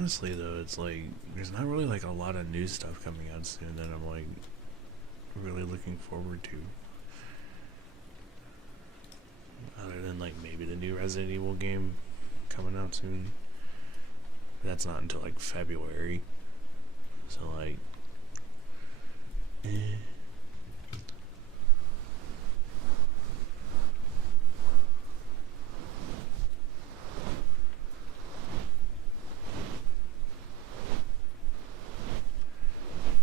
honestly though, it's like there's not really like a lot of new stuff coming out soon that I'm like really looking forward to. Other than like maybe the new Resident Evil game coming out soon. That's not until like February. So like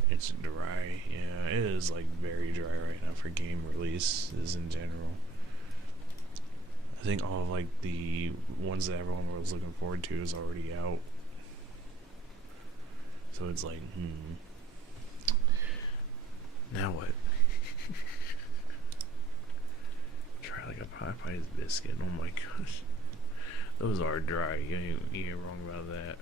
it's dry. Yeah, it is like very dry right now for game releases in general. I think all of like the ones that everyone was looking forward to is already out. So it's like, now what? Try like a Popeye's biscuit. Oh my gosh. Those are dry. You ain't wrong about that.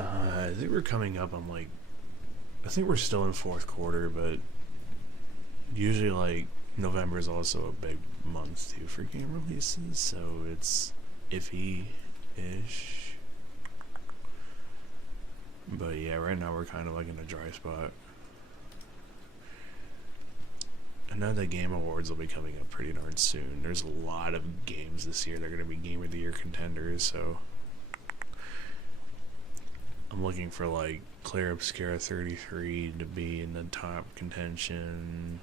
I think we're coming up on like, I think we're still in fourth quarter, but usually like November is also a big month too for game releases, so it's iffy-ish. But yeah, right now we're kind of like in a dry spot. I know the Game Awards will be coming up pretty darn soon. There's a lot of games this year that are going to be Game of the Year contenders, so I'm looking for like Clair Obscura 33 to be in the top contention.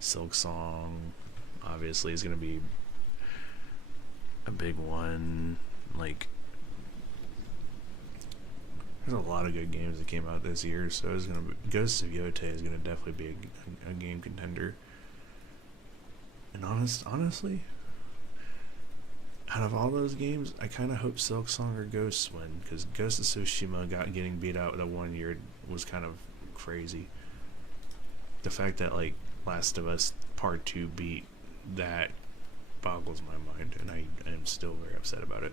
Silksong obviously is going to be a big one. Like, there's a lot of good games that came out this year, so it's gonna be, Ghosts of Yotei is gonna definitely be a game contender. And honestly, out of all those games, I kind of hope Silksong or Ghosts win, because Ghost of Tsushima getting beat out that 1 year was kind of crazy. The fact that like Last of Us Part 2 beat that boggles my mind, and I am still very upset about it.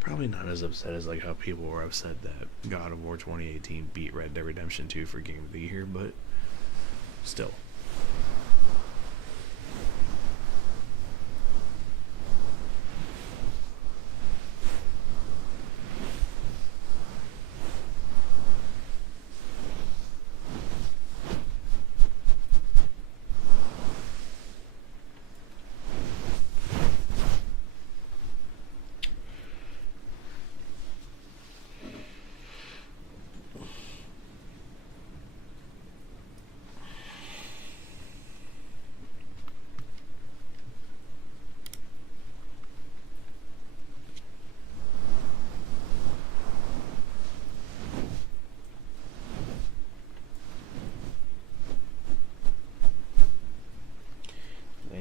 Probably not as upset as like how people were upset that God of War 2018 beat Red Dead Redemption 2 for Game of the Year, but still.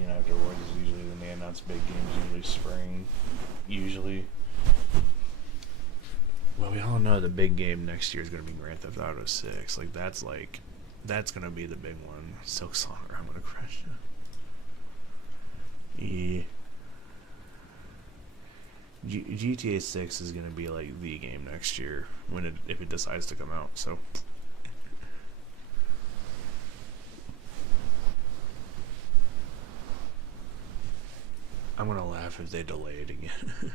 Afterwards is usually when they announce big games, usually spring, usually. Well, we all know the big game next year is going to be Grand Theft Auto 6. That's going to be the big one. Silksong, I'm going to crush you. Yeah. GTA 6 is gonna be like the game next year if it decides to come out. So I'm gonna laugh if they delay it again.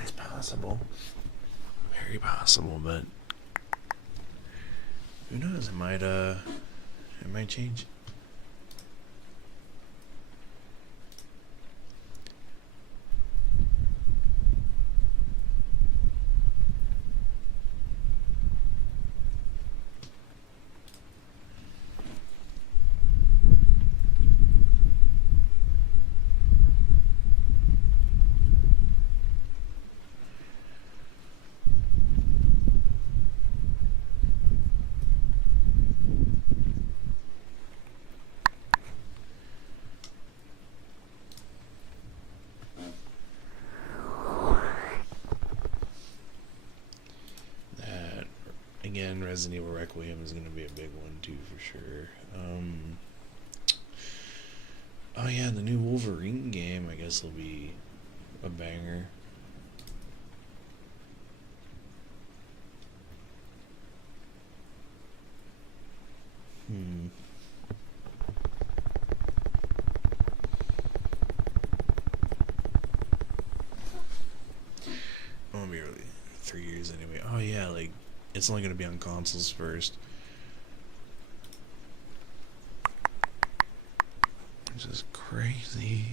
It's possible, very possible, but who knows? It might change. Again, Resident Evil Requiem is going to be a big one too, for sure. Oh yeah, the new Wolverine game, I guess, will be a banger. It won't be really 3 years anyway. Oh yeah, like, it's only going to be on consoles first. Which is crazy.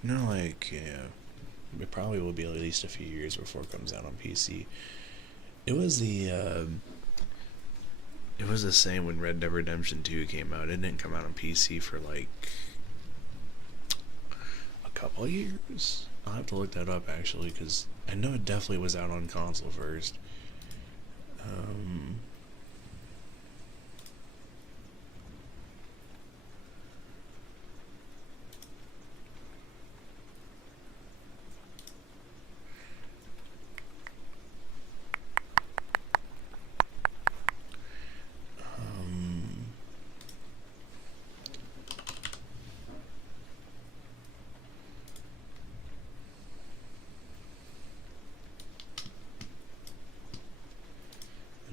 No, like, yeah, it probably will be at least a few years before it comes out on PC. It was the same when Red Dead Redemption 2 came out. It didn't come out on PC for like a couple of years. I'll have to look that up actually, because I know it definitely was out on console first.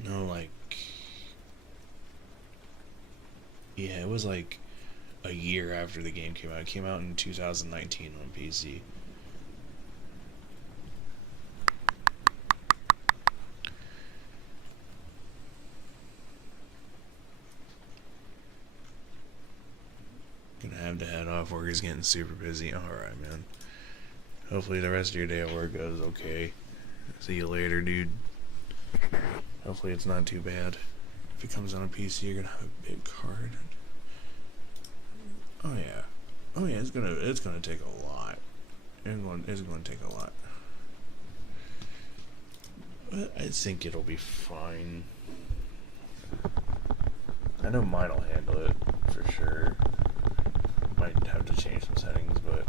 No, like, yeah, it was like a year after the game came out. It came out in 2019 on PC. Gonna have to head off. Work is getting super busy. Alright, man. Hopefully the rest of your day at work goes okay. See you later, dude. Hopefully it's not too bad. If it comes on a PC, you're gonna have a big card. Oh yeah. Oh yeah, it's gonna take a lot. It's gonna take a lot. But I think it'll be fine. I know mine'll handle it for sure. Might have to change some settings, but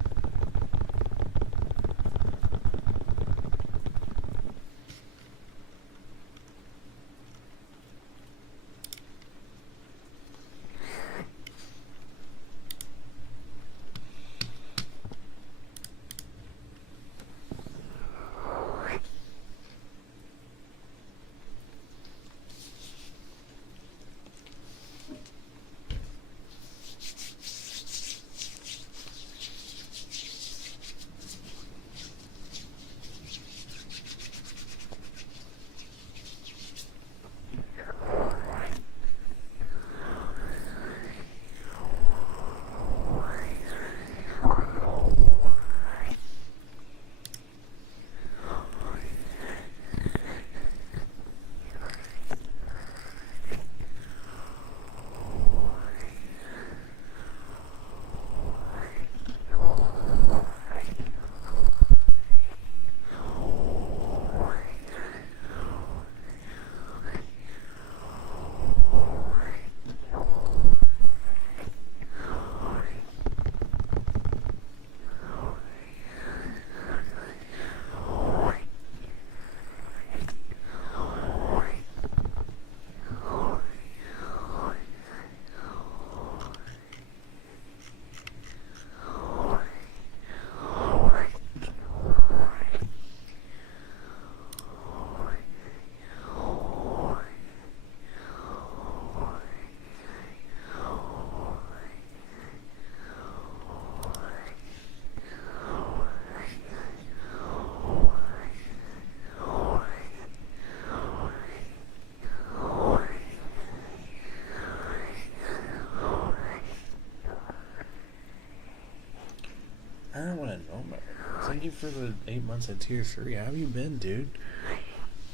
you for the 8 months at tier 3. How have you been, dude?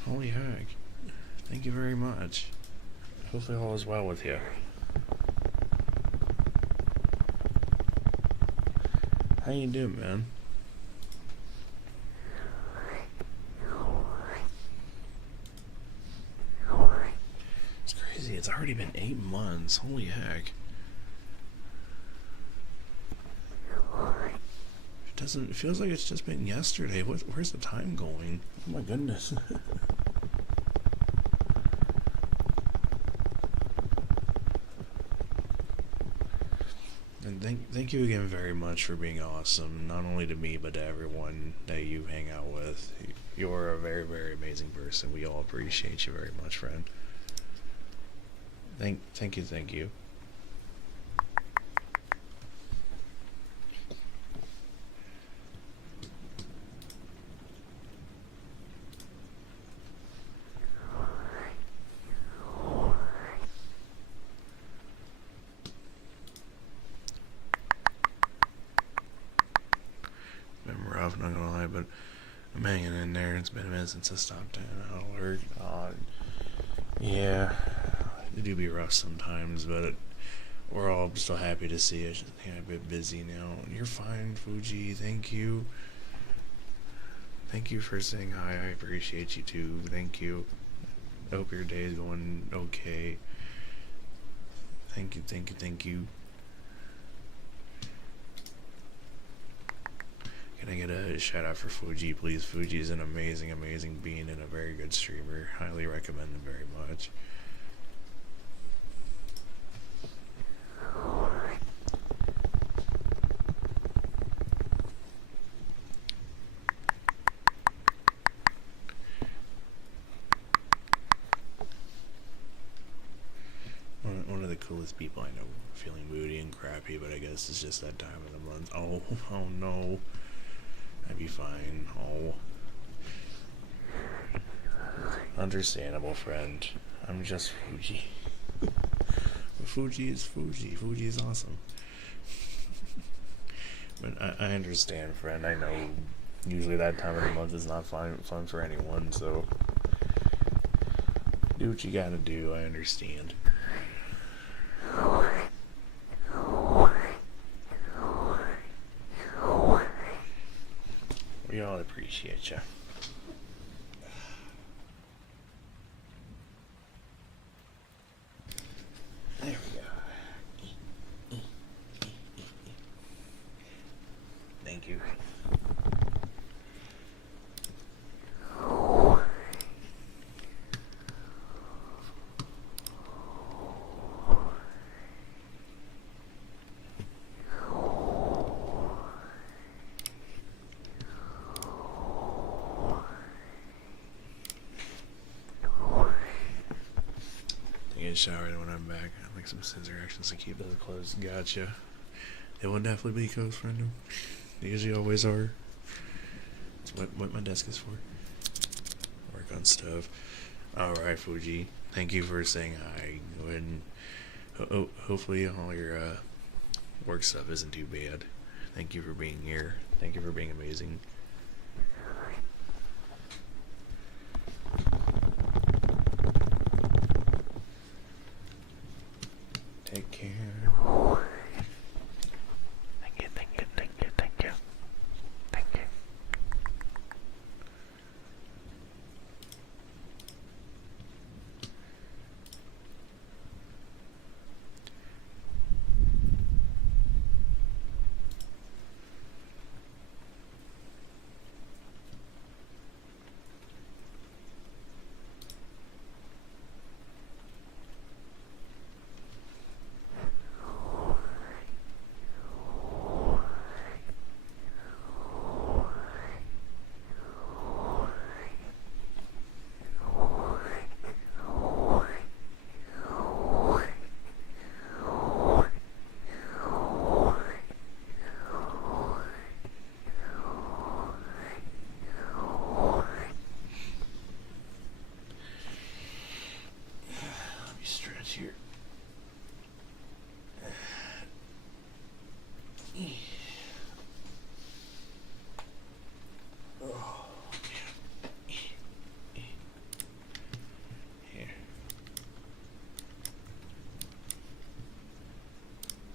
Holy heck. Thank you very much. Hopefully all is well with you. How you doing, man? It's crazy. It's already been 8 months. Holy heck. It feels like it's just been yesterday. Where's the time going? Oh my goodness. And thank you again very much for being awesome, not only to me but to everyone that you hang out with. You're a very, very amazing person. We all appreciate you very much, friend. Thank you. Rough, not gonna lie, but I'm hanging in there. It's been a minute since I stopped in. Alert. Yeah, it do be rough sometimes, but we're all still happy to see it. Just a bit busy now. You're fine, Fuji. Thank you. Thank you for saying hi. I appreciate you too. Thank you. I hope your day is going okay. Thank you. Can I get a shout out for Fuji, please? Fuji is an amazing being and a very good streamer. Highly recommend him very much. One of the coolest people I know, feeling moody and crappy, but I guess it's just that time of the month. Oh no. I'd be fine. Oh. Understandable, friend. I'm just Fuji. Fuji is Fuji. Fuji is awesome. But I understand, friend. I know usually that time of the month is not fun for anyone, so do what you gotta do. I understand. We all appreciate you. There we go. Thank you. Shower when I'm back. I'll make some scissor actions to keep those closed. Gotcha. It will definitely be closed, friend. They usually always are. It's what my desk is for. Work on stuff. Alright, Fuji. Thank you for saying hi. Go ahead and hopefully all your work stuff isn't too bad. Thank you for being here. Thank you for being amazing. Take care. Thank you.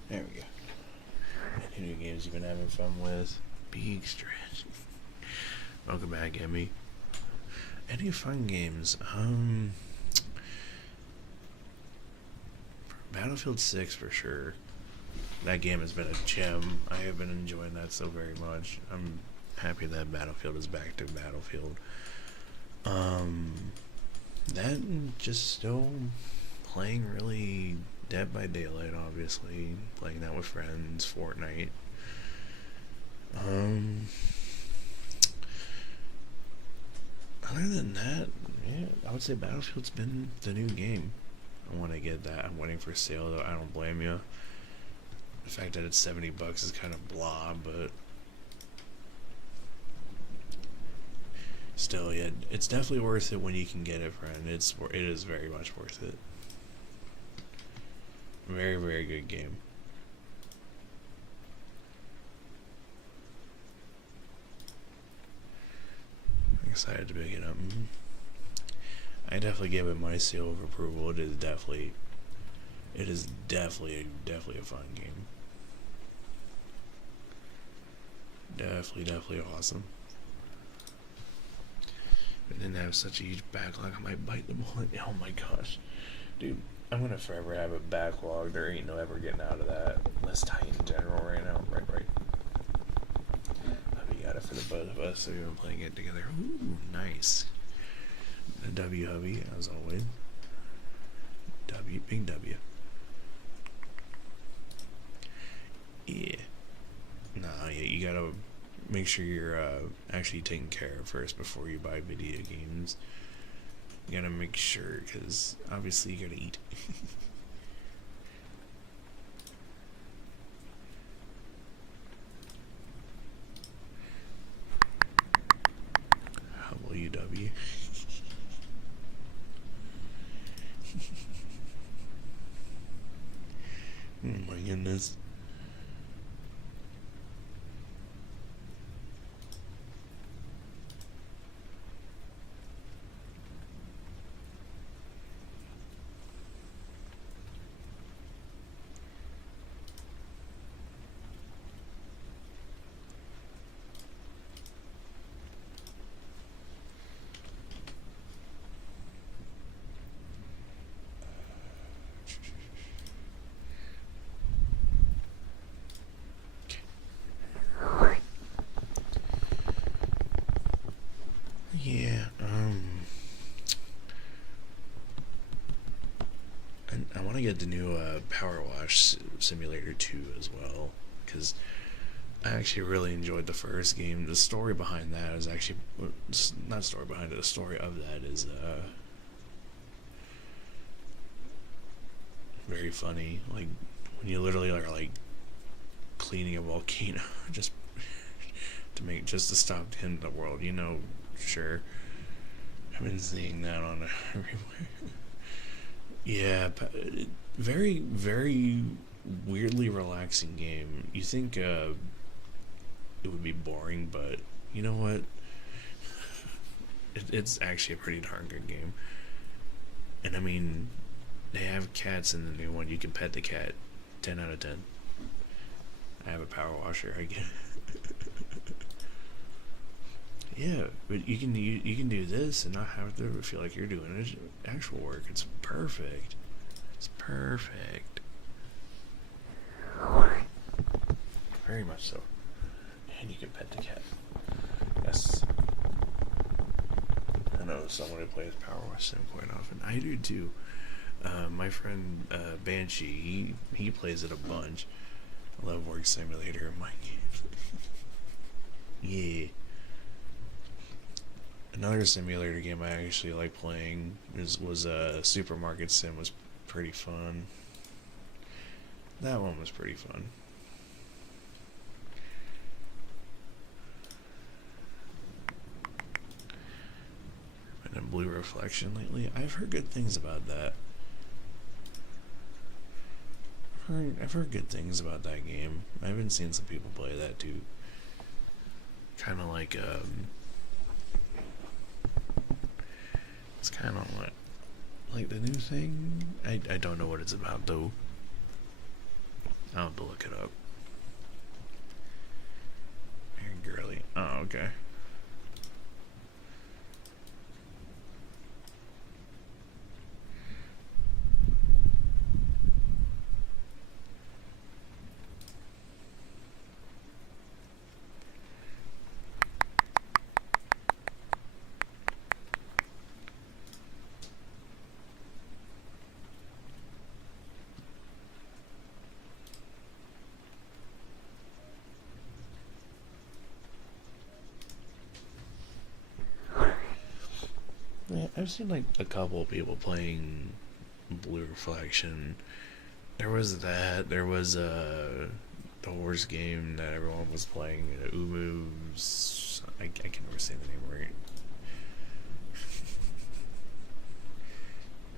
There we go. Any new games you've been having fun with? Big stretch. Welcome back, Emmy. Any fun games? Battlefield 6 for sure. That game has been a gem. I have been enjoying that so very much. I'm happy that Battlefield is back to Battlefield. Then just still playing really Dead by Daylight, obviously. Playing that with friends, Fortnite. Other than that, yeah, I would say Battlefield's been the new game. I want to get that. I'm waiting for a sale, though. I don't blame you. The fact that it's $70 is kind of blah, but still, yeah, it's definitely worth it when you can get it, friend. It is very much worth it. Very, very good game. I'm excited to pick it up. I definitely give it my seal of approval. It is definitely a fun game. Definitely awesome. I didn't have such a huge backlog, I might bite the bullet. Oh my gosh. Dude, I'm gonna forever have a backlog. There ain't no ever getting out of that. Let's Titan General right now. Right. We got it for the both of us, so we've been playing it together. Ooh, nice. The W hubby, as always. Big W. Yeah. Nah, yeah, you gotta make sure you're actually taken care of first before you buy video games. You gotta make sure, because obviously you gotta eat. How will you, W? Oh my goodness. Yeah, I want to get the new Power Wash Simulator 2 as well, because I actually really enjoyed the first game. The story behind that is actually, not story behind it, the story of that is very funny. Like, when you literally are like cleaning a volcano just to stop the end of the world, sure. I've been seeing that on everywhere. Yeah, very, very weirdly relaxing game. You think it would be boring, but you know what? It's actually a pretty darn good game. And I mean, they have cats in the new one. You can pet the cat. 10 out of 10. I have a power washer. I get it. Yeah, but you can do this and not have to feel like you're doing actual work. It's perfect. It's perfect. Very much so. And you can pet the cat. Yes. I know someone who plays Power Wash Sim quite often. I do too. My friend Banshee, he plays it a bunch. I love Work Simulator in my game. Yeah. Another simulator game I actually like playing was Supermarket Sim. Was pretty fun. That one was pretty fun. Been in Blue Reflection lately. I've heard good things about that. I've heard good things about that game. I've been seeing some people play that too. Kind of like it's kind of like the new thing. I don't know what it's about though. I'll have to look it up. Very girly. Oh, okay. Yeah, I've seen like a couple of people playing Blue Reflection. There was that. There was the horse game that everyone was playing. Umu's. I can never say the name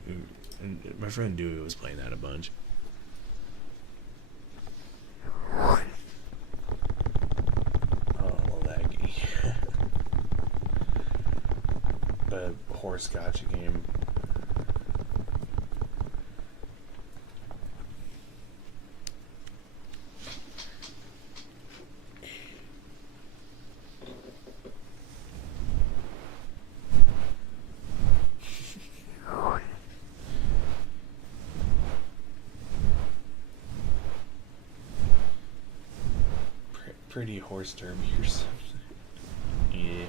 right. And my friend Dewey was playing that a bunch. Oh, laggy. The horse gotcha game. Pretty horse derby or something. Yeah.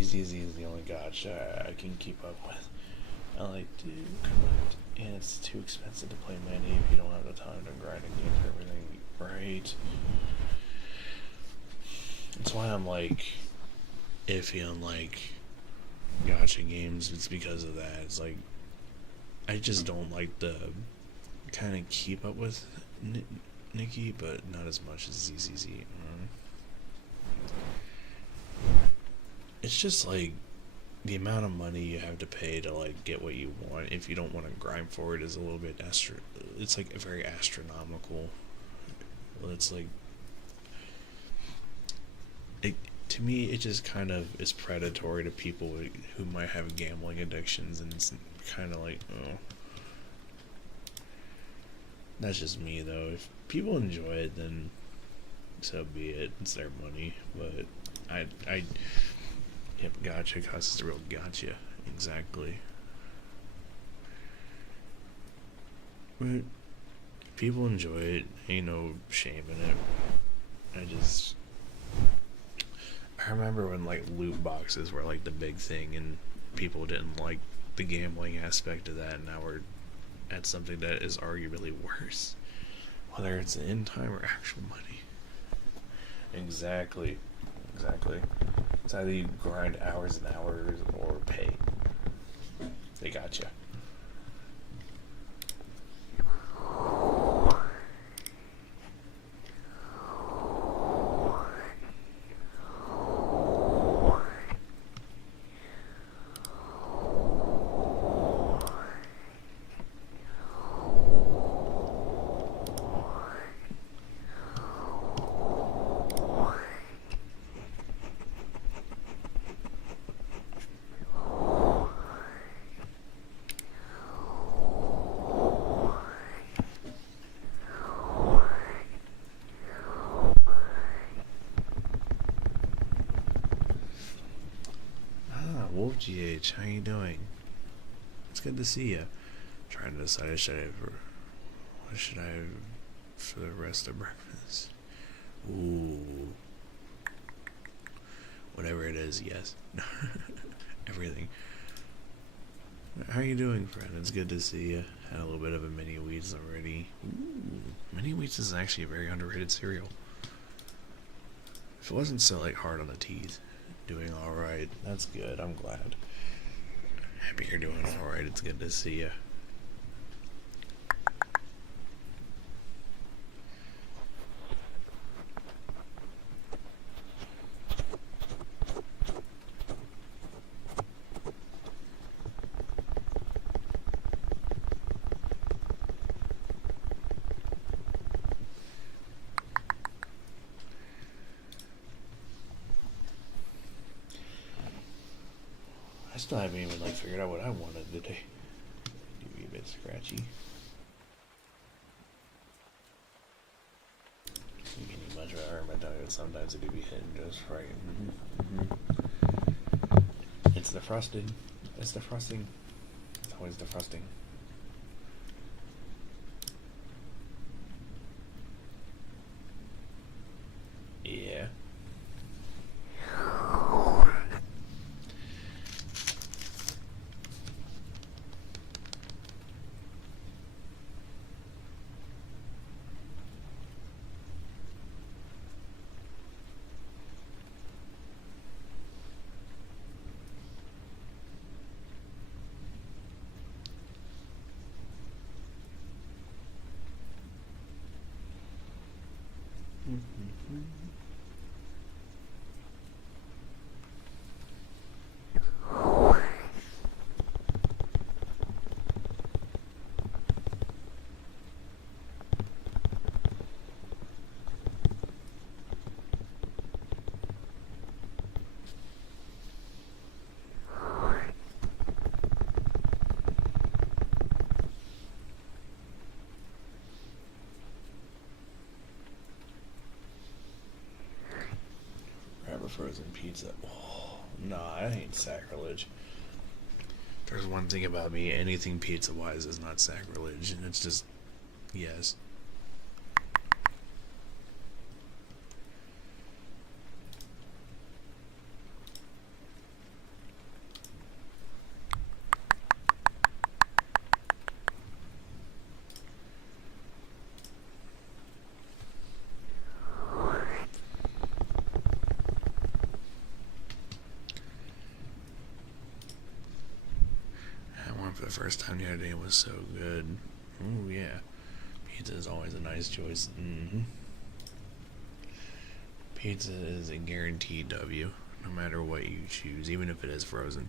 ZZ is the only gotcha I can keep up with. I like to collect, and it's too expensive to play many if you don't have the time to grind and get everything right. That's why I'm like iffy on like gotcha games. It's because of that. It's like I just don't like the kind of keep up with Nikki, but not as much as ZZZ. It's just like the amount of money you have to pay to like get what you want if you don't want to grind for it is a little bit it's like very astronomical. It's like it to me it just kind of is predatory to people who might have gambling addictions, and it's kind of like, oh, that's just me though. If people enjoy it, then so be it. It's their money. But I yep, gotcha causes the real gotcha. Exactly. But people enjoy it. Ain't no shame in it. I remember when like loot boxes were like the big thing, and people didn't like the gambling aspect of that, and now we're at something that is arguably worse. Whether it's in time or actual money. Exactly. It's either you grind hours and hours or pay. They got you. Wolf GH, how you doing? It's good to see you. Trying to decide what should I have for the rest of breakfast? Ooh, whatever it is, yes. Everything. How you doing, friend? It's good to see you. Had a little bit of a mini wheats already. Ooh, mini wheats is actually a very underrated cereal. If it wasn't so hard on the teeth, doing all right. That's good. I'm glad. Happy you're doing all right. It's good to see you. I still haven't even figured out what I wanted today. Do be a bit scratchy. You can eat much better, but sometimes it do be hitting just right. It's the frosting. It's the frosting. It's always the frosting. Yeah. Grab a frozen pizza. Oh, nah, that ain't sacrilege. There's one thing about me, anything pizza-wise is not sacrilege, and it's just, yes. For the first time the other day was so good. Oh yeah, pizza is always a nice choice. Pizza is a guaranteed W, no matter what you choose, even if it is frozen.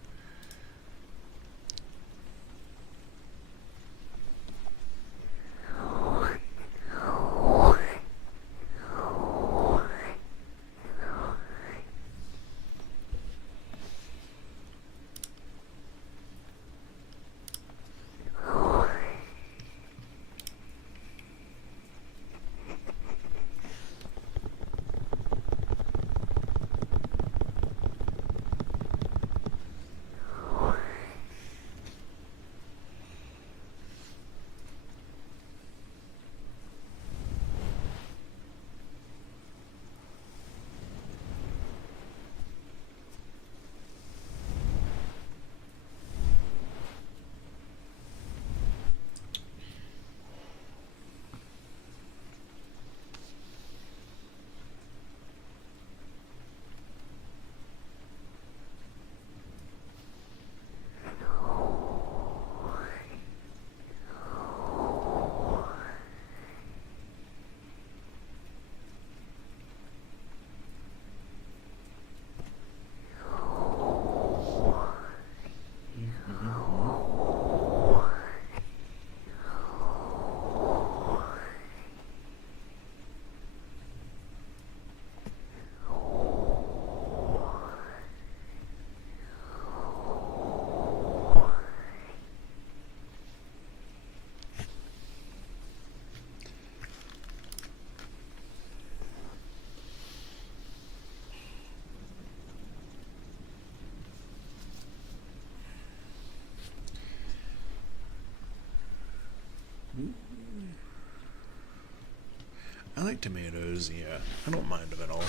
I like tomatoes, yeah. I don't mind them at all.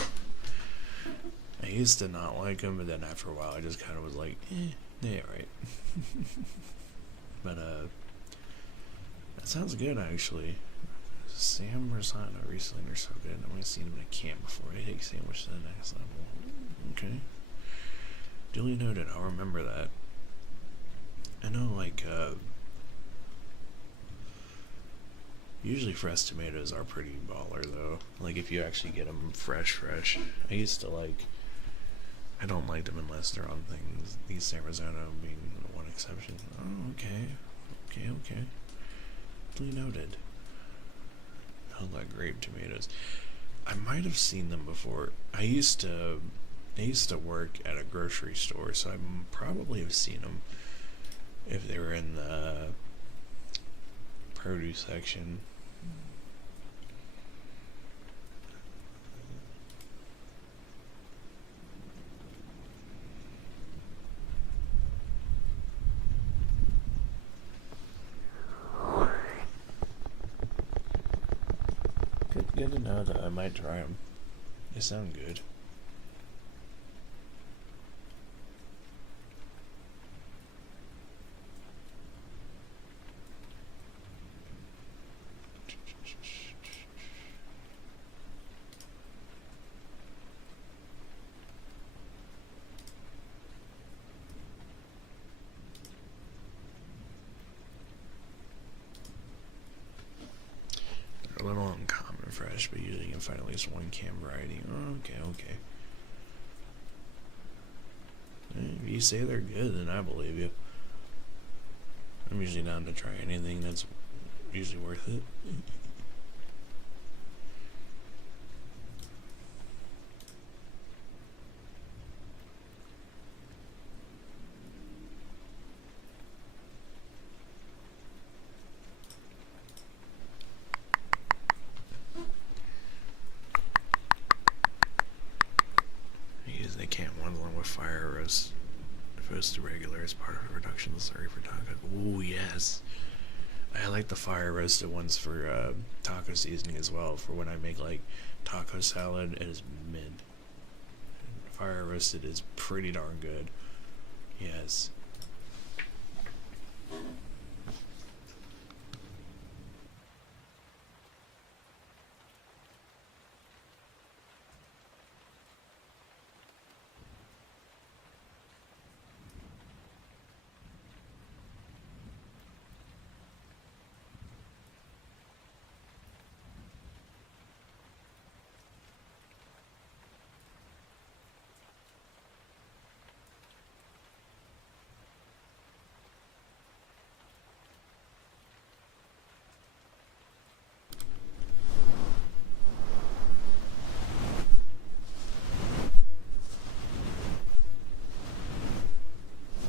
I used to not like them, but then after a while I just kind of was like, yeah, right. But that sounds good actually. Sam Rosano recently, they're so good. I've only seen him in a camp before. I take sandwich to the next level. Okay. Duly noted. I'll remember that. I know, like, usually fresh tomatoes are pretty baller, though. Like, if you actually get them fresh. I used to, like, I don't like them unless they're on things. These San Marzano being one exception. Oh, okay. Duly noted. I like grape tomatoes. I might have seen them before. I used to work at a grocery store, so I probably have seen them if they were in the produce section. Good to know that I might try them. They sound good. They're a little uncommon fresh, but usually you can find at least one cam variety. Oh, okay. If you say they're good, then I believe you. I'm usually down to try anything that's usually worth it. They can't one along with fire roast opposed to regular as part of the reduction of the slurry for taco. Ooh, yes. I like the fire roasted ones for taco seasoning as well. For when I make like taco salad, it is mid. Fire roasted is pretty darn good. Yes.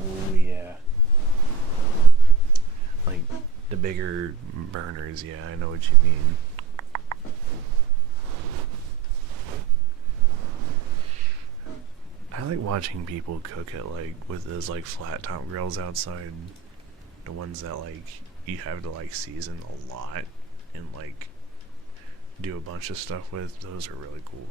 Oh yeah. Like the bigger burners, yeah, I know what you mean. I like watching people cook it like with those like flat top grills outside. The ones that like you have to like season a lot and like do a bunch of stuff with. Those are really cool.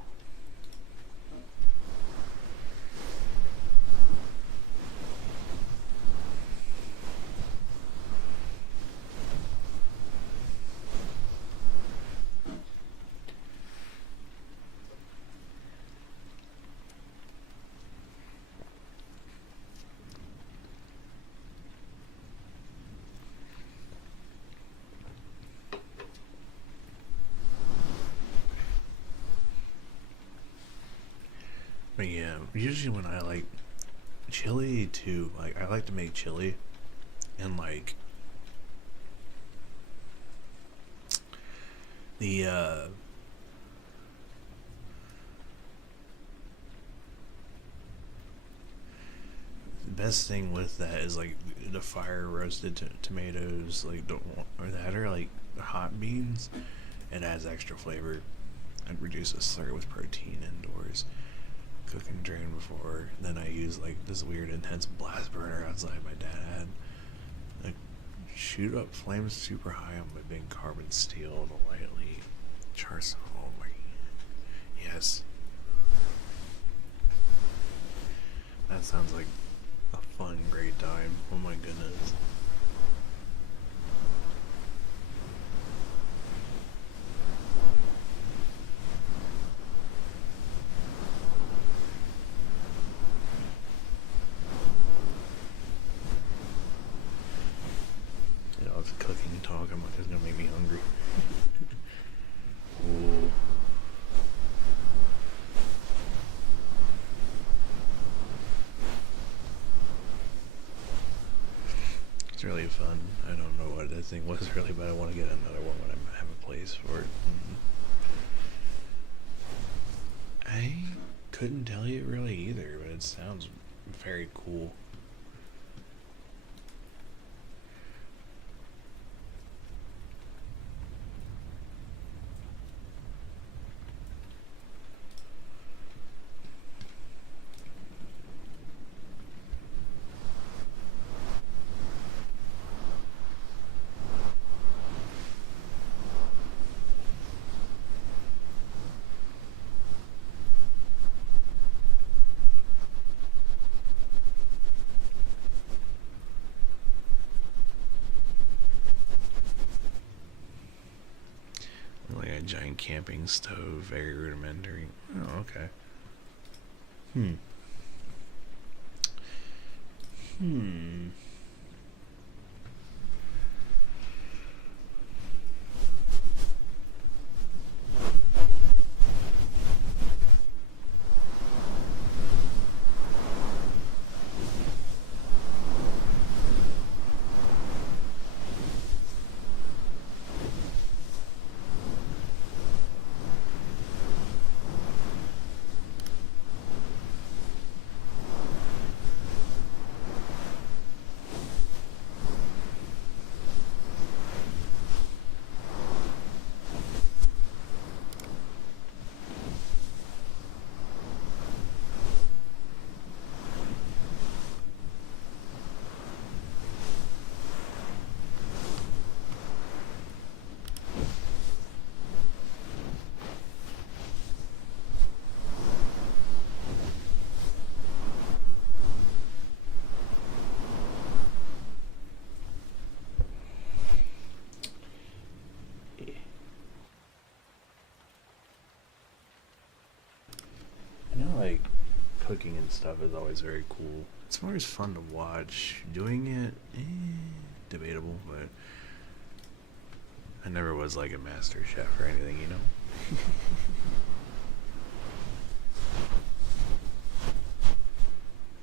But yeah, usually when I like chili too, like I like to make chili and like the best thing with that is like the fire roasted tomatoes, like or that or like hot beans. It adds extra flavor and reduces slurry with protein indoors. Cook and drain before. Then I use like this weird intense blast burner outside my dad had. Like shoot up flames super high on my big carbon steel to lightly char some. Oh my, yes. That sounds like a fun, great time. Oh my goodness. cooking talk. It's gonna make me hungry. Ooh. It's really fun. I don't know what this thing was really, but I want to get another one when I have a place for it. I couldn't tell you really either, but it sounds very cool. Like a giant camping stove, very rudimentary. Oh, okay. Like cooking and stuff is always very cool. It's always fun to watch. Doing it, debatable, but I never was like a master chef or anything, you know?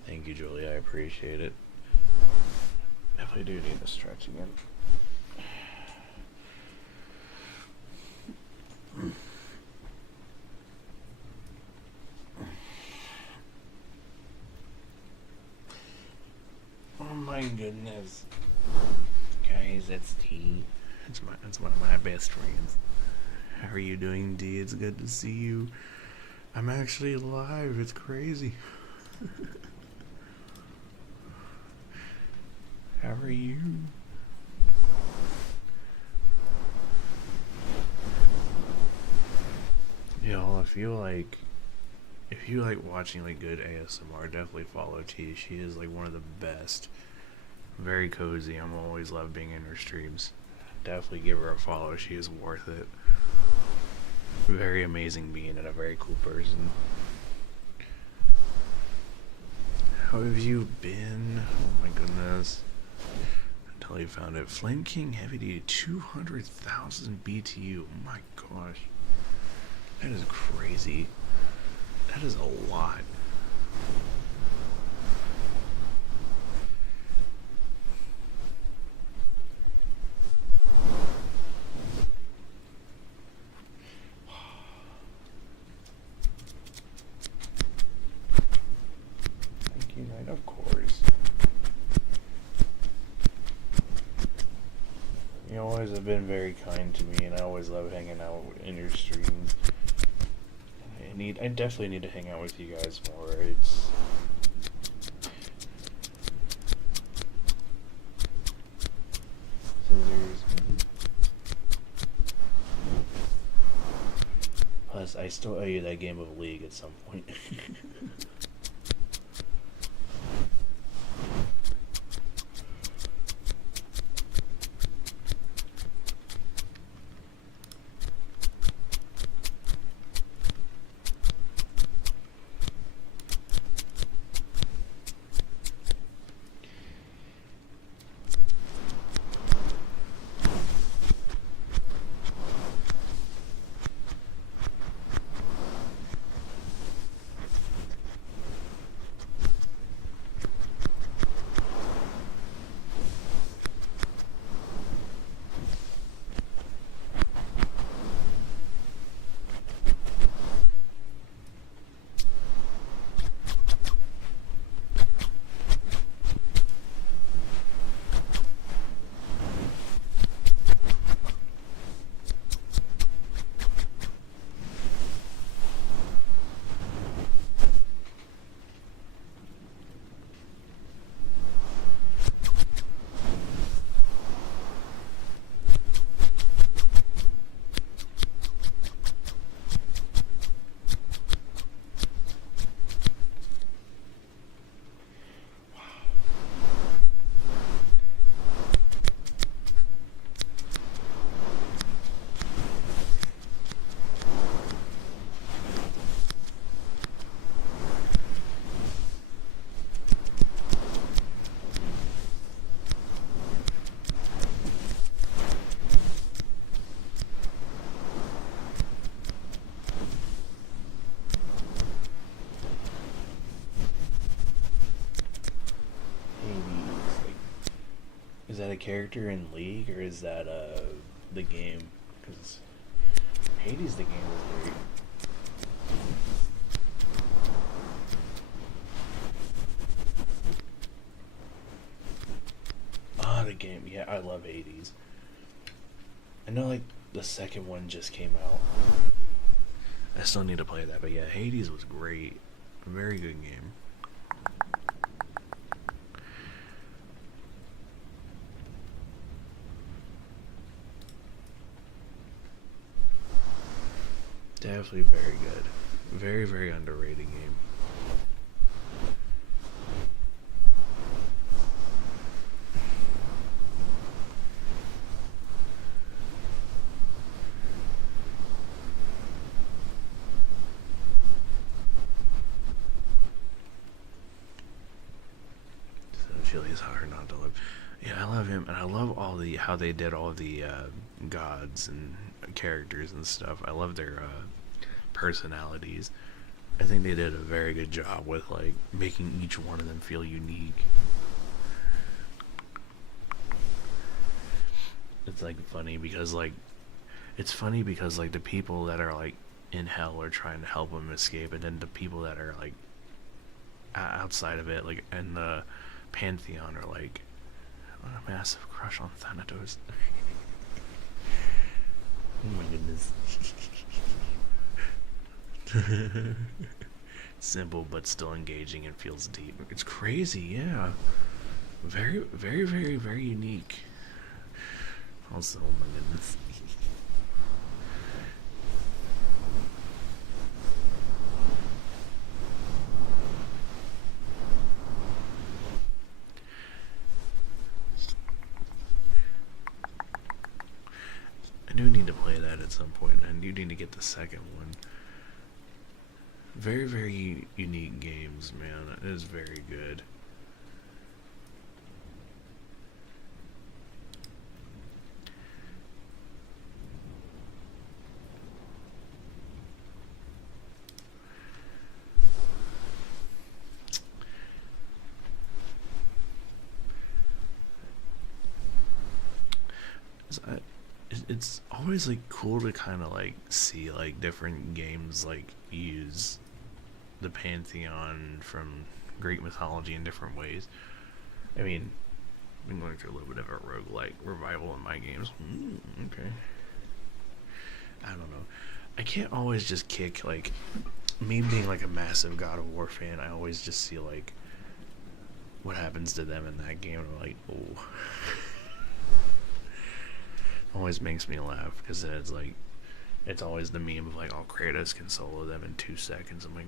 Thank you, Julie. I appreciate it. Definitely do need to stretch again. Oh my goodness. Guys, that's T. That's one of my best friends. How are you doing, D? It's good to see you. I'm actually alive. It's crazy. How are you? Y'all, if you like watching like good ASMR, definitely follow T. She is like one of the best. Very cozy. I'm always love being in her streams. Definitely give her a follow. She is worth it. Very amazing being and a very cool person. How have you been? Oh my goodness. Until you found it. Flame King Heavy Duty 200,000 BTU. Oh my gosh. That is crazy. That is a lot. Thank you, Knight, of course. You always have been very kind to me, and I always love hanging out in your streams. I definitely need to hang out with you guys more. It's scissors. Plus, I still owe you that game of League at some point. that a character in League or is that the game? Because Hades, the game was great. Ah, the game. Yeah, I love Hades. I know, like, the second one just came out. I still need to play that, but yeah, Hades was great. A very good game. Definitely very good. Very, very underrated game. Chili's hard not to love. Yeah, I love him, and I love all the how they did all the gods and characters and stuff. I love their personalities. I think they did a very good job with like making each one of them feel unique. It's like funny because like it's funny because like the people that are like in hell are trying to help them escape, and then the people that are like outside of it, like in the pantheon, are like a massive crush on Thanatos. Oh my goodness. Simple but still engaging and feels deep. It's crazy, yeah. Very, very, very, very unique. Also, oh my goodness. I do need to play that at some point. I do need to get the second one. Very, very unique games, man. It is very good. It's always like cool to kind of like see like different games like use the pantheon from Greek mythology in different ways. I mean, I've been going through a little bit of a roguelike revival in my games. Okay. I don't know. I can't always just kick like me being like a massive God of War fan. I always just see like what happens to them in that game, and I'm like, oh. Always makes me laugh because it's like it's always the meme of like, oh, Kratos can solo them in 2 seconds. I'm like,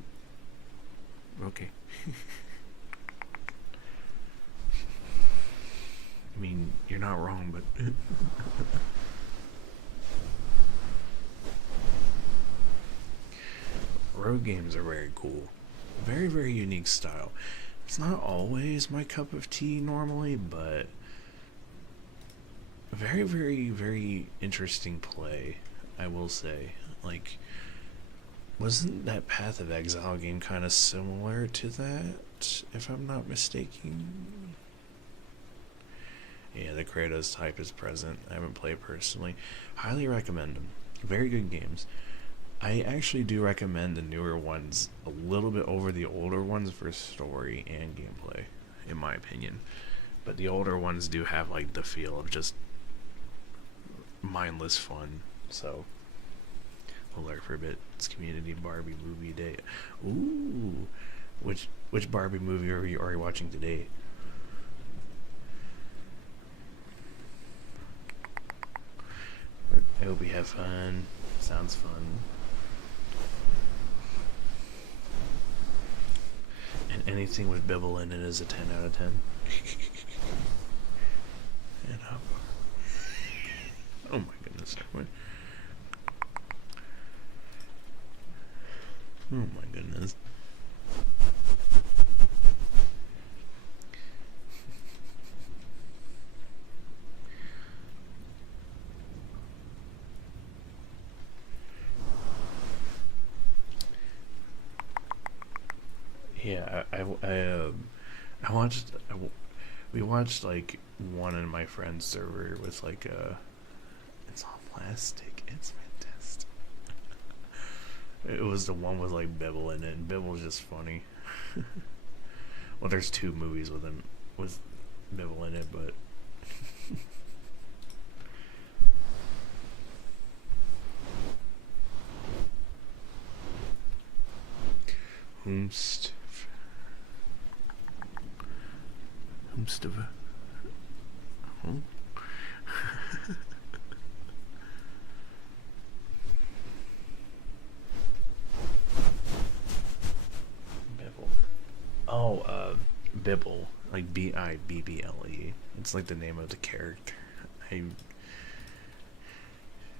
okay. I mean, you're not wrong, but road games are very cool. Very, very unique style. It's not always my cup of tea normally, but very, very, very interesting play, I will say. Like, wasn't that Path of Exile game kind of similar to that, if I'm not mistaken? Yeah, the Kratos type is present. I haven't played personally. Highly recommend them. Very good games. I actually do recommend the newer ones a little bit over the older ones for story and gameplay, in my opinion. But the older ones do have like the feel of just mindless fun. So we'll lurk for a bit. It's Community Barbie movie day. Ooh, which Barbie movie are you watching today? I hope you have fun. Sounds fun. And anything with Bibble in it is a 10 out of 10. And up. Oh my goodness. Oh my goodness. Yeah, I watched We watched like one in my friend's server with like a. It's all plastic. It's fantastic. It was the one with like Bibble in it, and Bibble's just funny. Well, there's two movies with him with Bibble in it, but. Humst. Humstava. Huh? Bibble. Oh, Bibble. Like Bibble. It's like the name of the character. I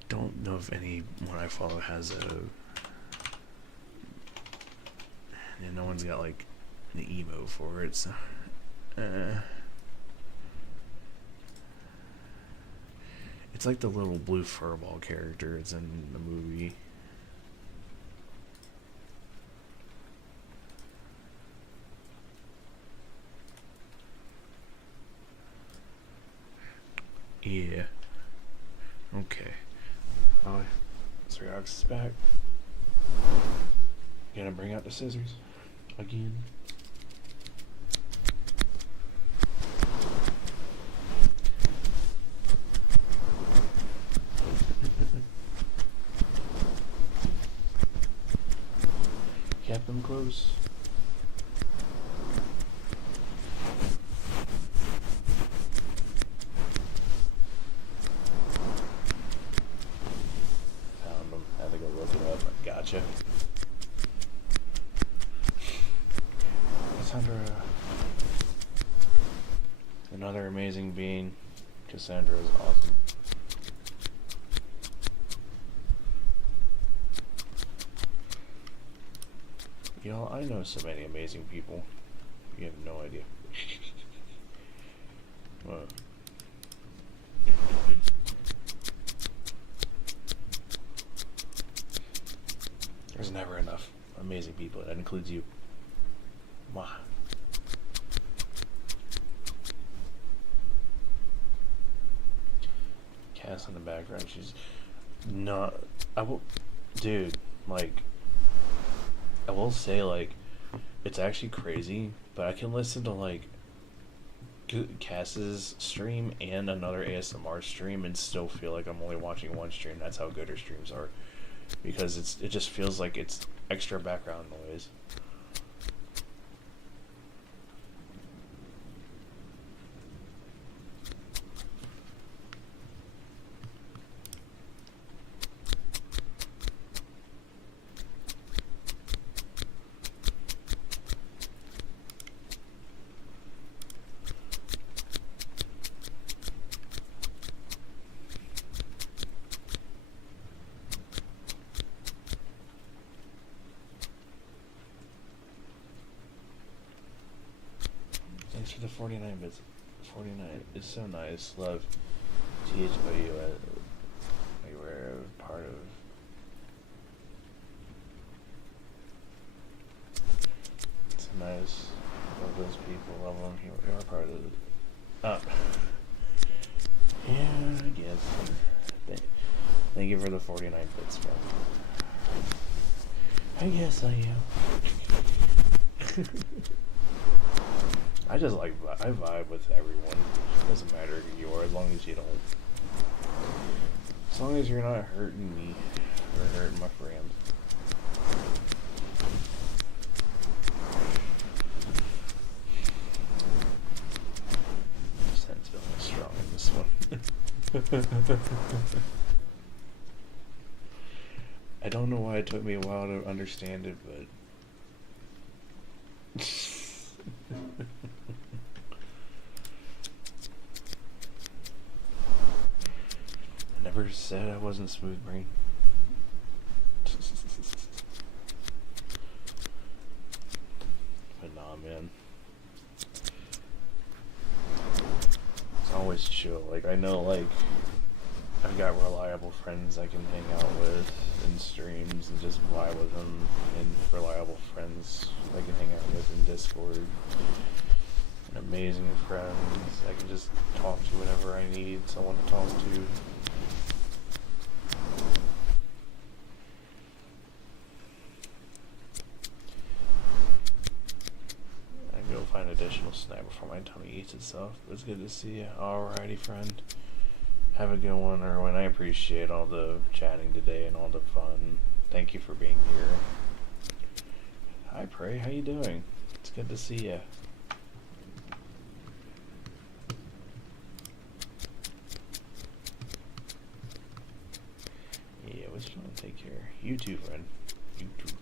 don't know if anyone I follow has a. And no one's got like an emo for it, so. It's like the little blue furball character. It's in the movie. Yeah. Okay. Oh, Sriox is back. Gonna bring out the scissors again. Kept them close. Found them. Had to go look it up. Gotcha. Cassandra. Another amazing being. Cassandra is awesome. Y'all, I know so many amazing people. You have no idea. There's never enough amazing people. That includes you. Wow. Cass in the background. She's not. Dude, like. I will say, like, it's actually crazy, but I can listen to, like, Cass's stream and another ASMR stream and still feel like I'm only watching one stream. That's how good her streams are. Because it just feels like it's extra background noise. Thanks for the 49 bits. 49 is so nice. Love THW. You were part of. It's nice. Love those people. Love them. You are part of it. Yeah, I guess. Thank you for the 49 bits, bro. I guess I am. I just like, I vibe with everyone. It doesn't matter who you are, as long as you don't. As long as you're not hurting me or hurting my friend. Sense feeling strong in this one. I don't know why it took me a while to understand it, but. I never said I wasn't smooth brain. But nah, man. It's always chill. Like, I know, like, I've got reliable friends I can hang out with in streams and just vibe with them, and reliable friends I can hang out with in Discord. amazing friends. I can just talk to whenever I need someone to talk to. I can go find additional snack before my tummy eats itself. But it's good to see you. Alrighty, friend. Have a good one, Erwin. I appreciate all the chatting today and all the fun. Thank you for being here. Hi, Prey. How you doing? It's good to see you. Yeah, what's trying to take care? You too, friend. You too.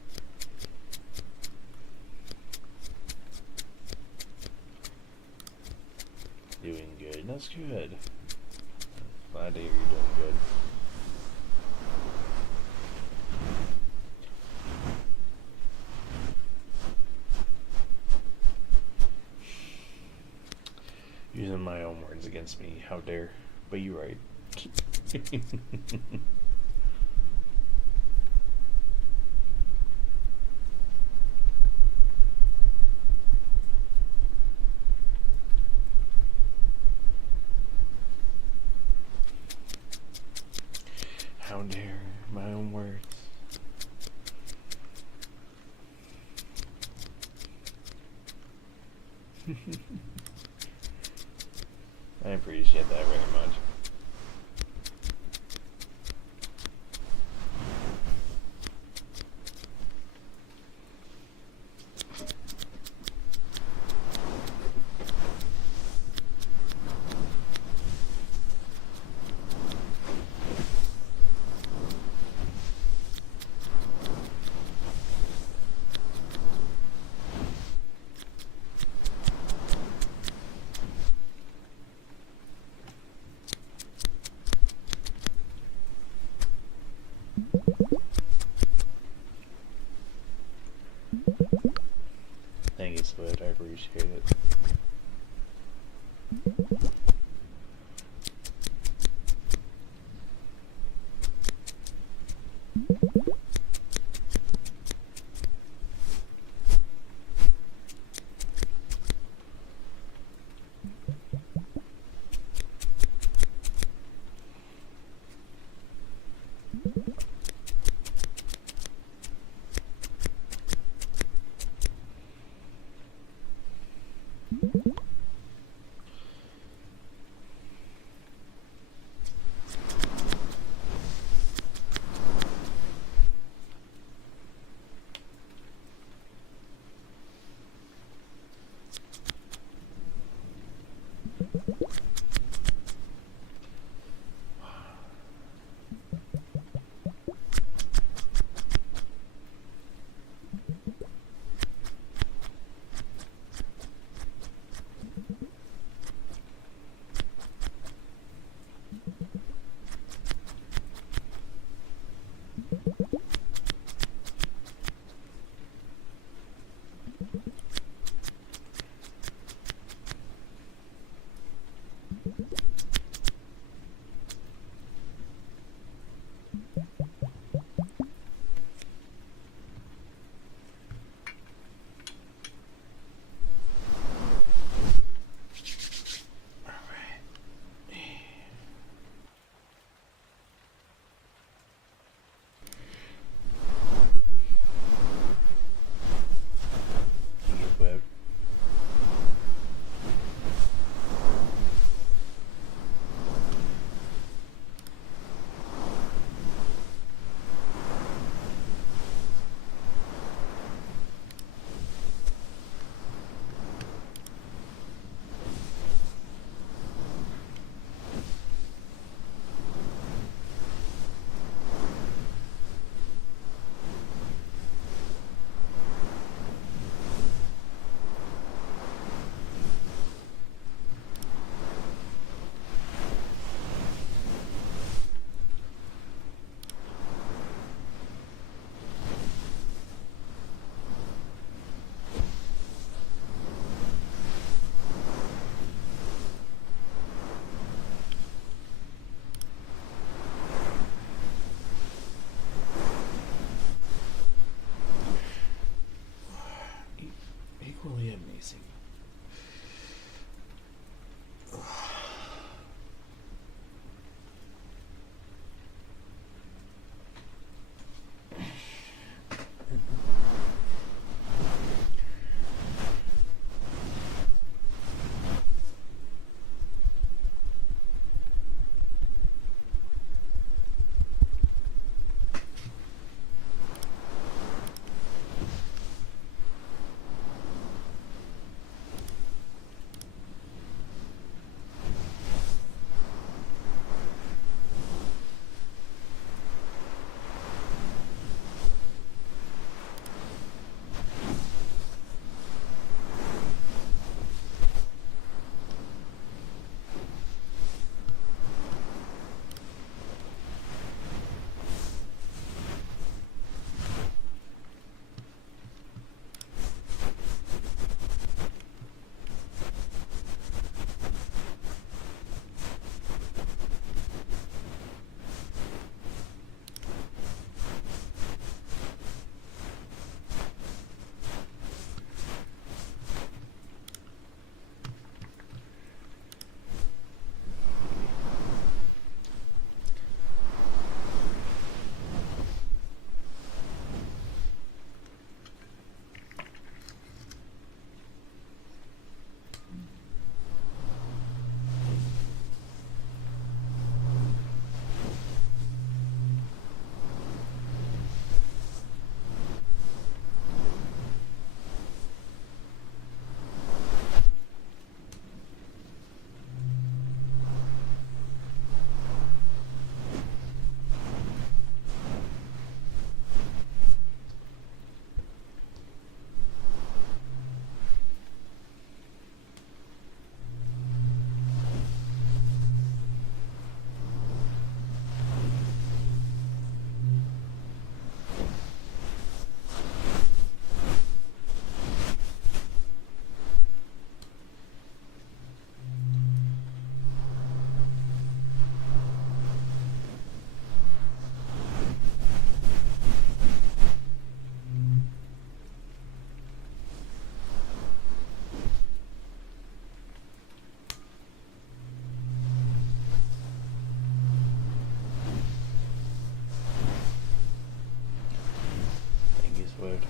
Doing good. That's good. Glad to hear you're doing good. Using my own words against me. How dare. But you're right. How dare my own words. I appreciate that very much. Thank you, Swift. I appreciate it.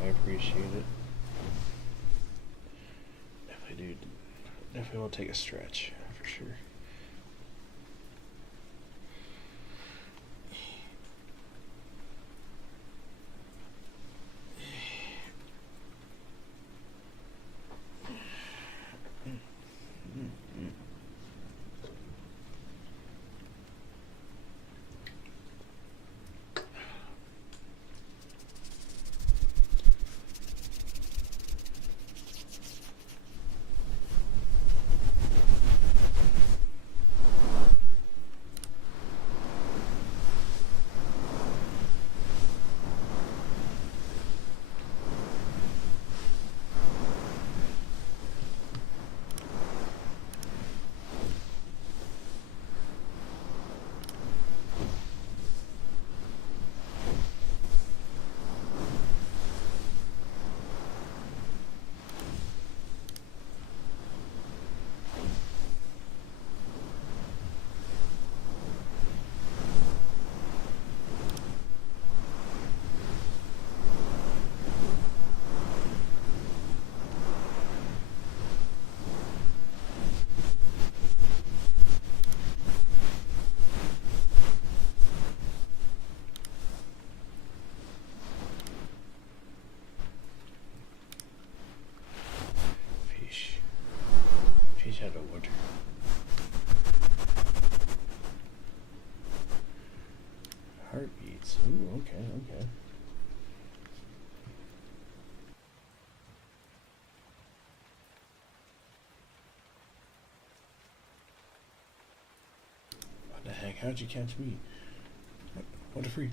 appreciate it. Definitely, dude. Definitely will take a stretch for sure. Fish. Fish out of water. Heartbeats. Ooh, okay, okay. What the heck? How'd you catch me? What a freak.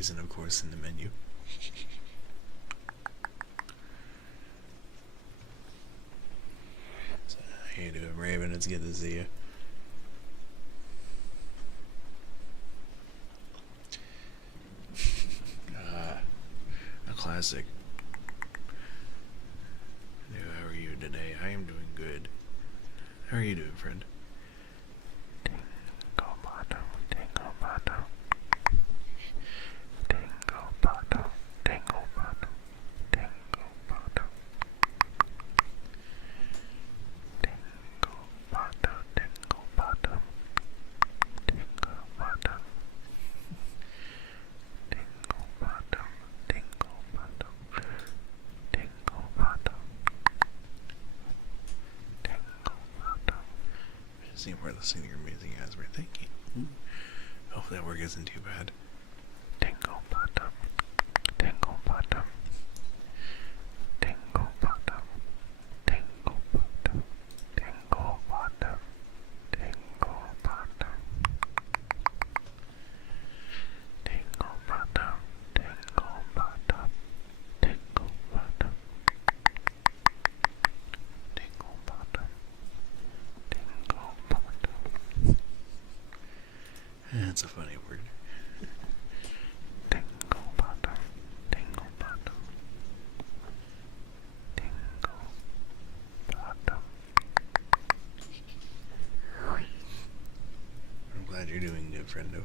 reason, of course, in the menu. So, how you doing, Raven? It's good to see you. A classic. How are you today? I am doing good. How are you doing, friend? Dingo bottom, dingo bottom. Dingo bottom, dingo bottom, dingo bottom. Dingo bottom, dingo bottom. Dingo bottom. Dingo bottom, dingo bottom. Dingo bottom. Dingo bottom. Seeing we're listening to your amazing ads. We're thinking. Hope that work isn't too bad. Dingo bottom, dingo bottom, dingo bottom, dingo bottom, dingo bottom, dingo bottom, dingo bottom, dingo bottom, dingo bottom, dingo bottom, dingo bottom. That's a funny word. Dingo bottom, dingo bottom, dingo bottom. I'm glad you're doing good, friendo.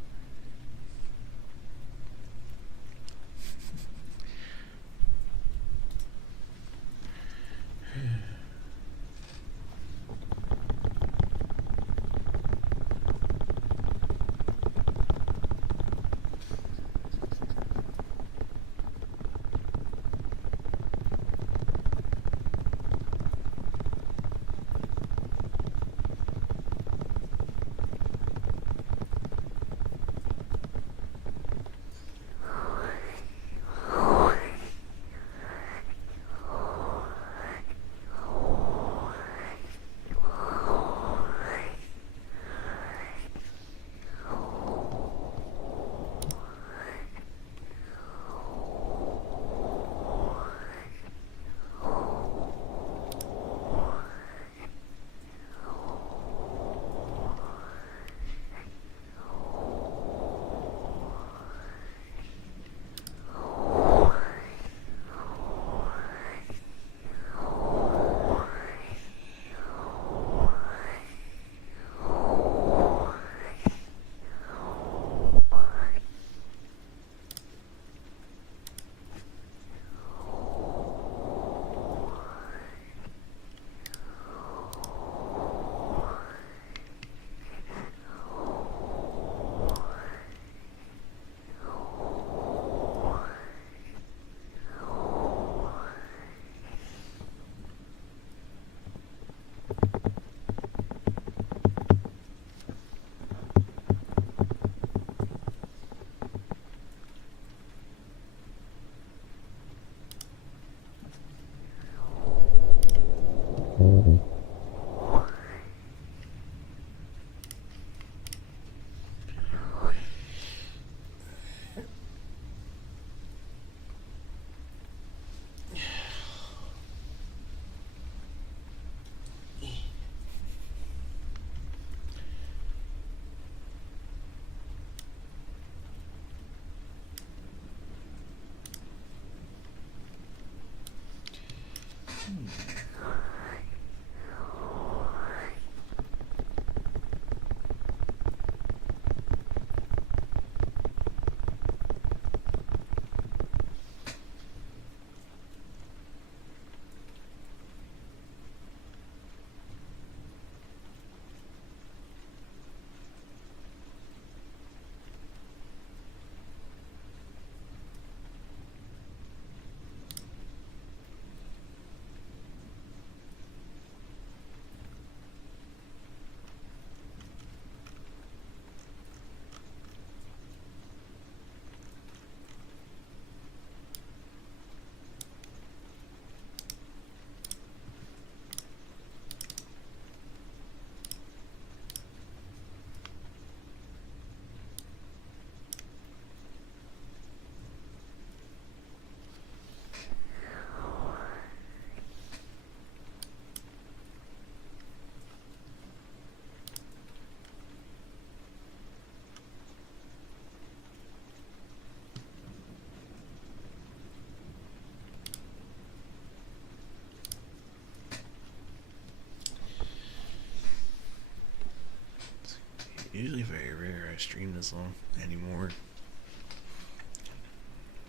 Usually very rare I stream this long anymore.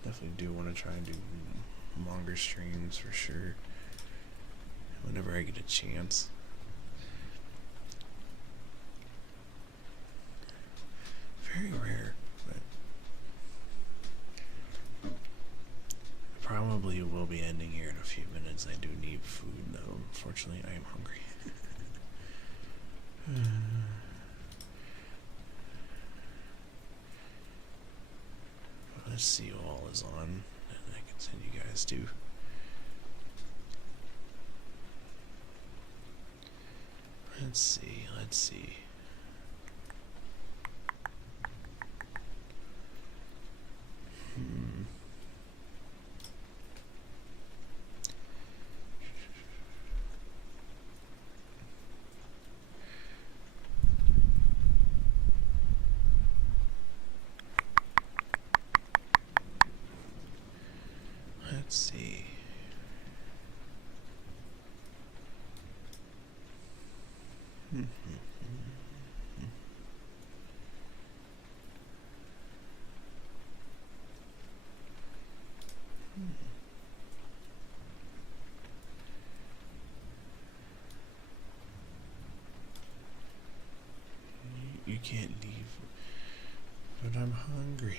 Definitely do want to try and do longer streams for sure. Whenever I get a chance. Very rare, but I probably will be ending here in a few minutes. I do need food though. Unfortunately, I am hungry. Let's see who all is on, and I can send you guys to. Let's see, let's see. Let's see. You can't leave, but I'm hungry.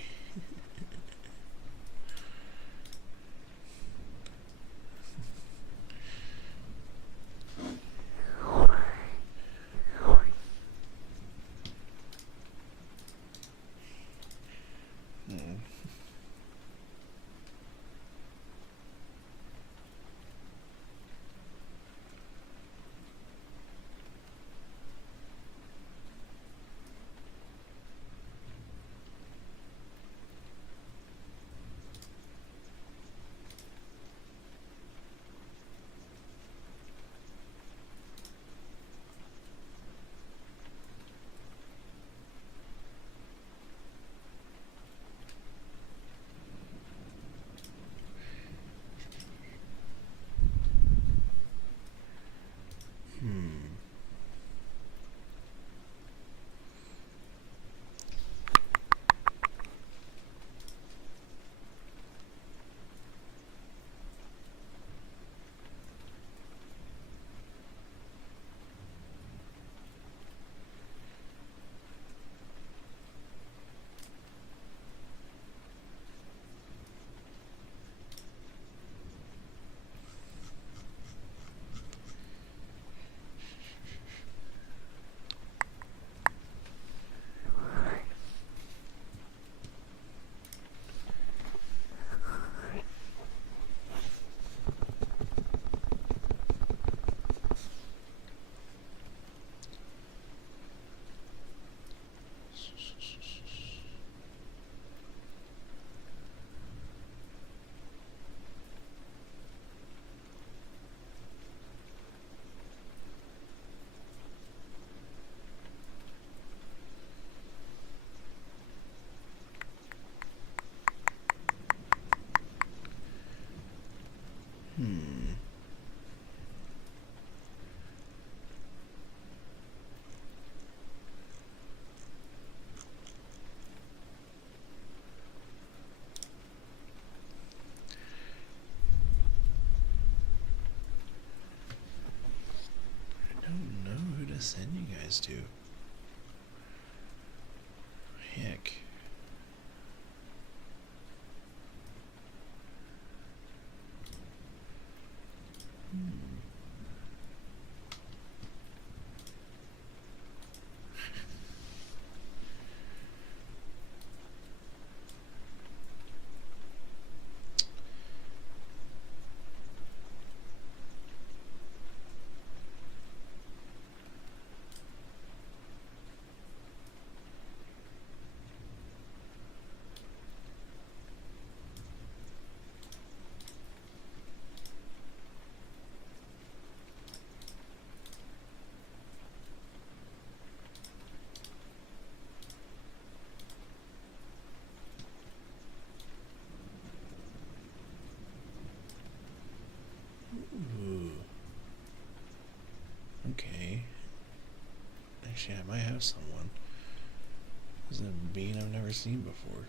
To send you guys to. Heck. Ooh. Okay. Actually, I might have someone. This is a being I've never seen before.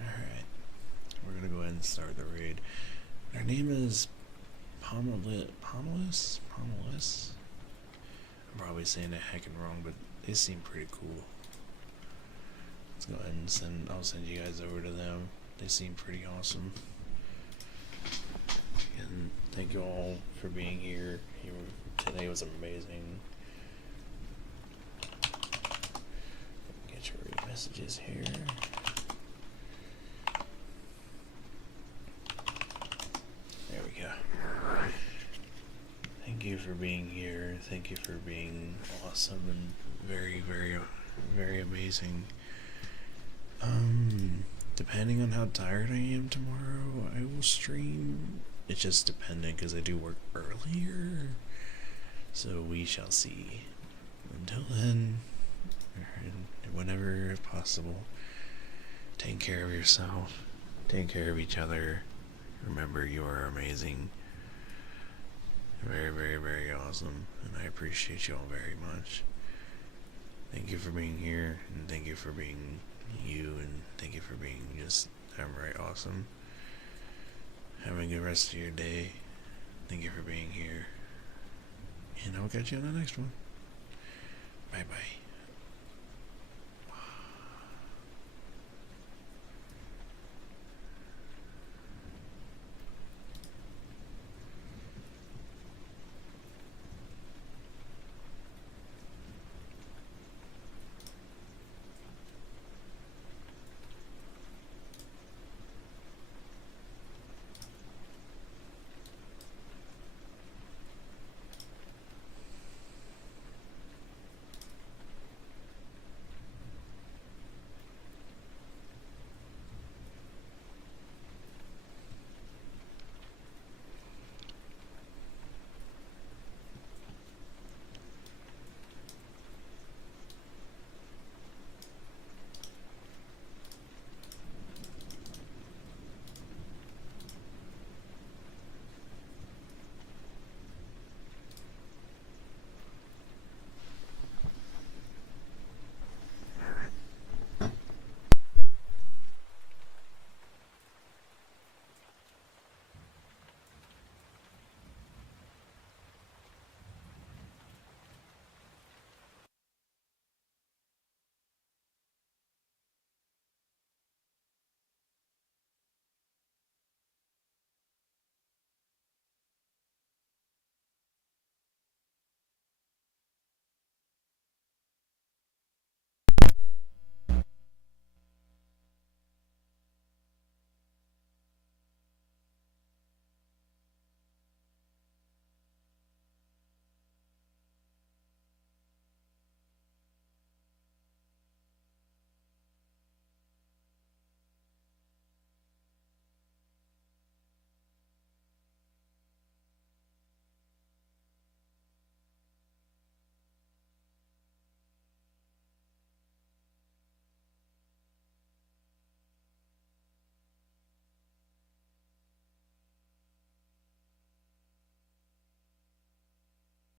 Alright. We're gonna go ahead and start the raid. Her name is Pomelis? I'm probably saying that heckin' wrong, but they seem pretty cool. Let's go ahead and I'll send you guys over to them. They seem pretty awesome. And thank you all for being here. Today was amazing. Get your messages here. There we go. Thank you for being here. Thank you for being awesome and very, very, very amazing. Depending on how tired I am tomorrow, I will stream. It's just dependent because I do work earlier. So we shall see. Until then, whenever possible, take care of yourself. Take care of each other. Remember, you are amazing. Very, very, very awesome. And I appreciate you all very much. Thank you for being here. And thank you for being you. And thank you for being just downright awesome. Have a good rest of your day. Thank you for being here. And I'll catch you on the next one. Bye bye.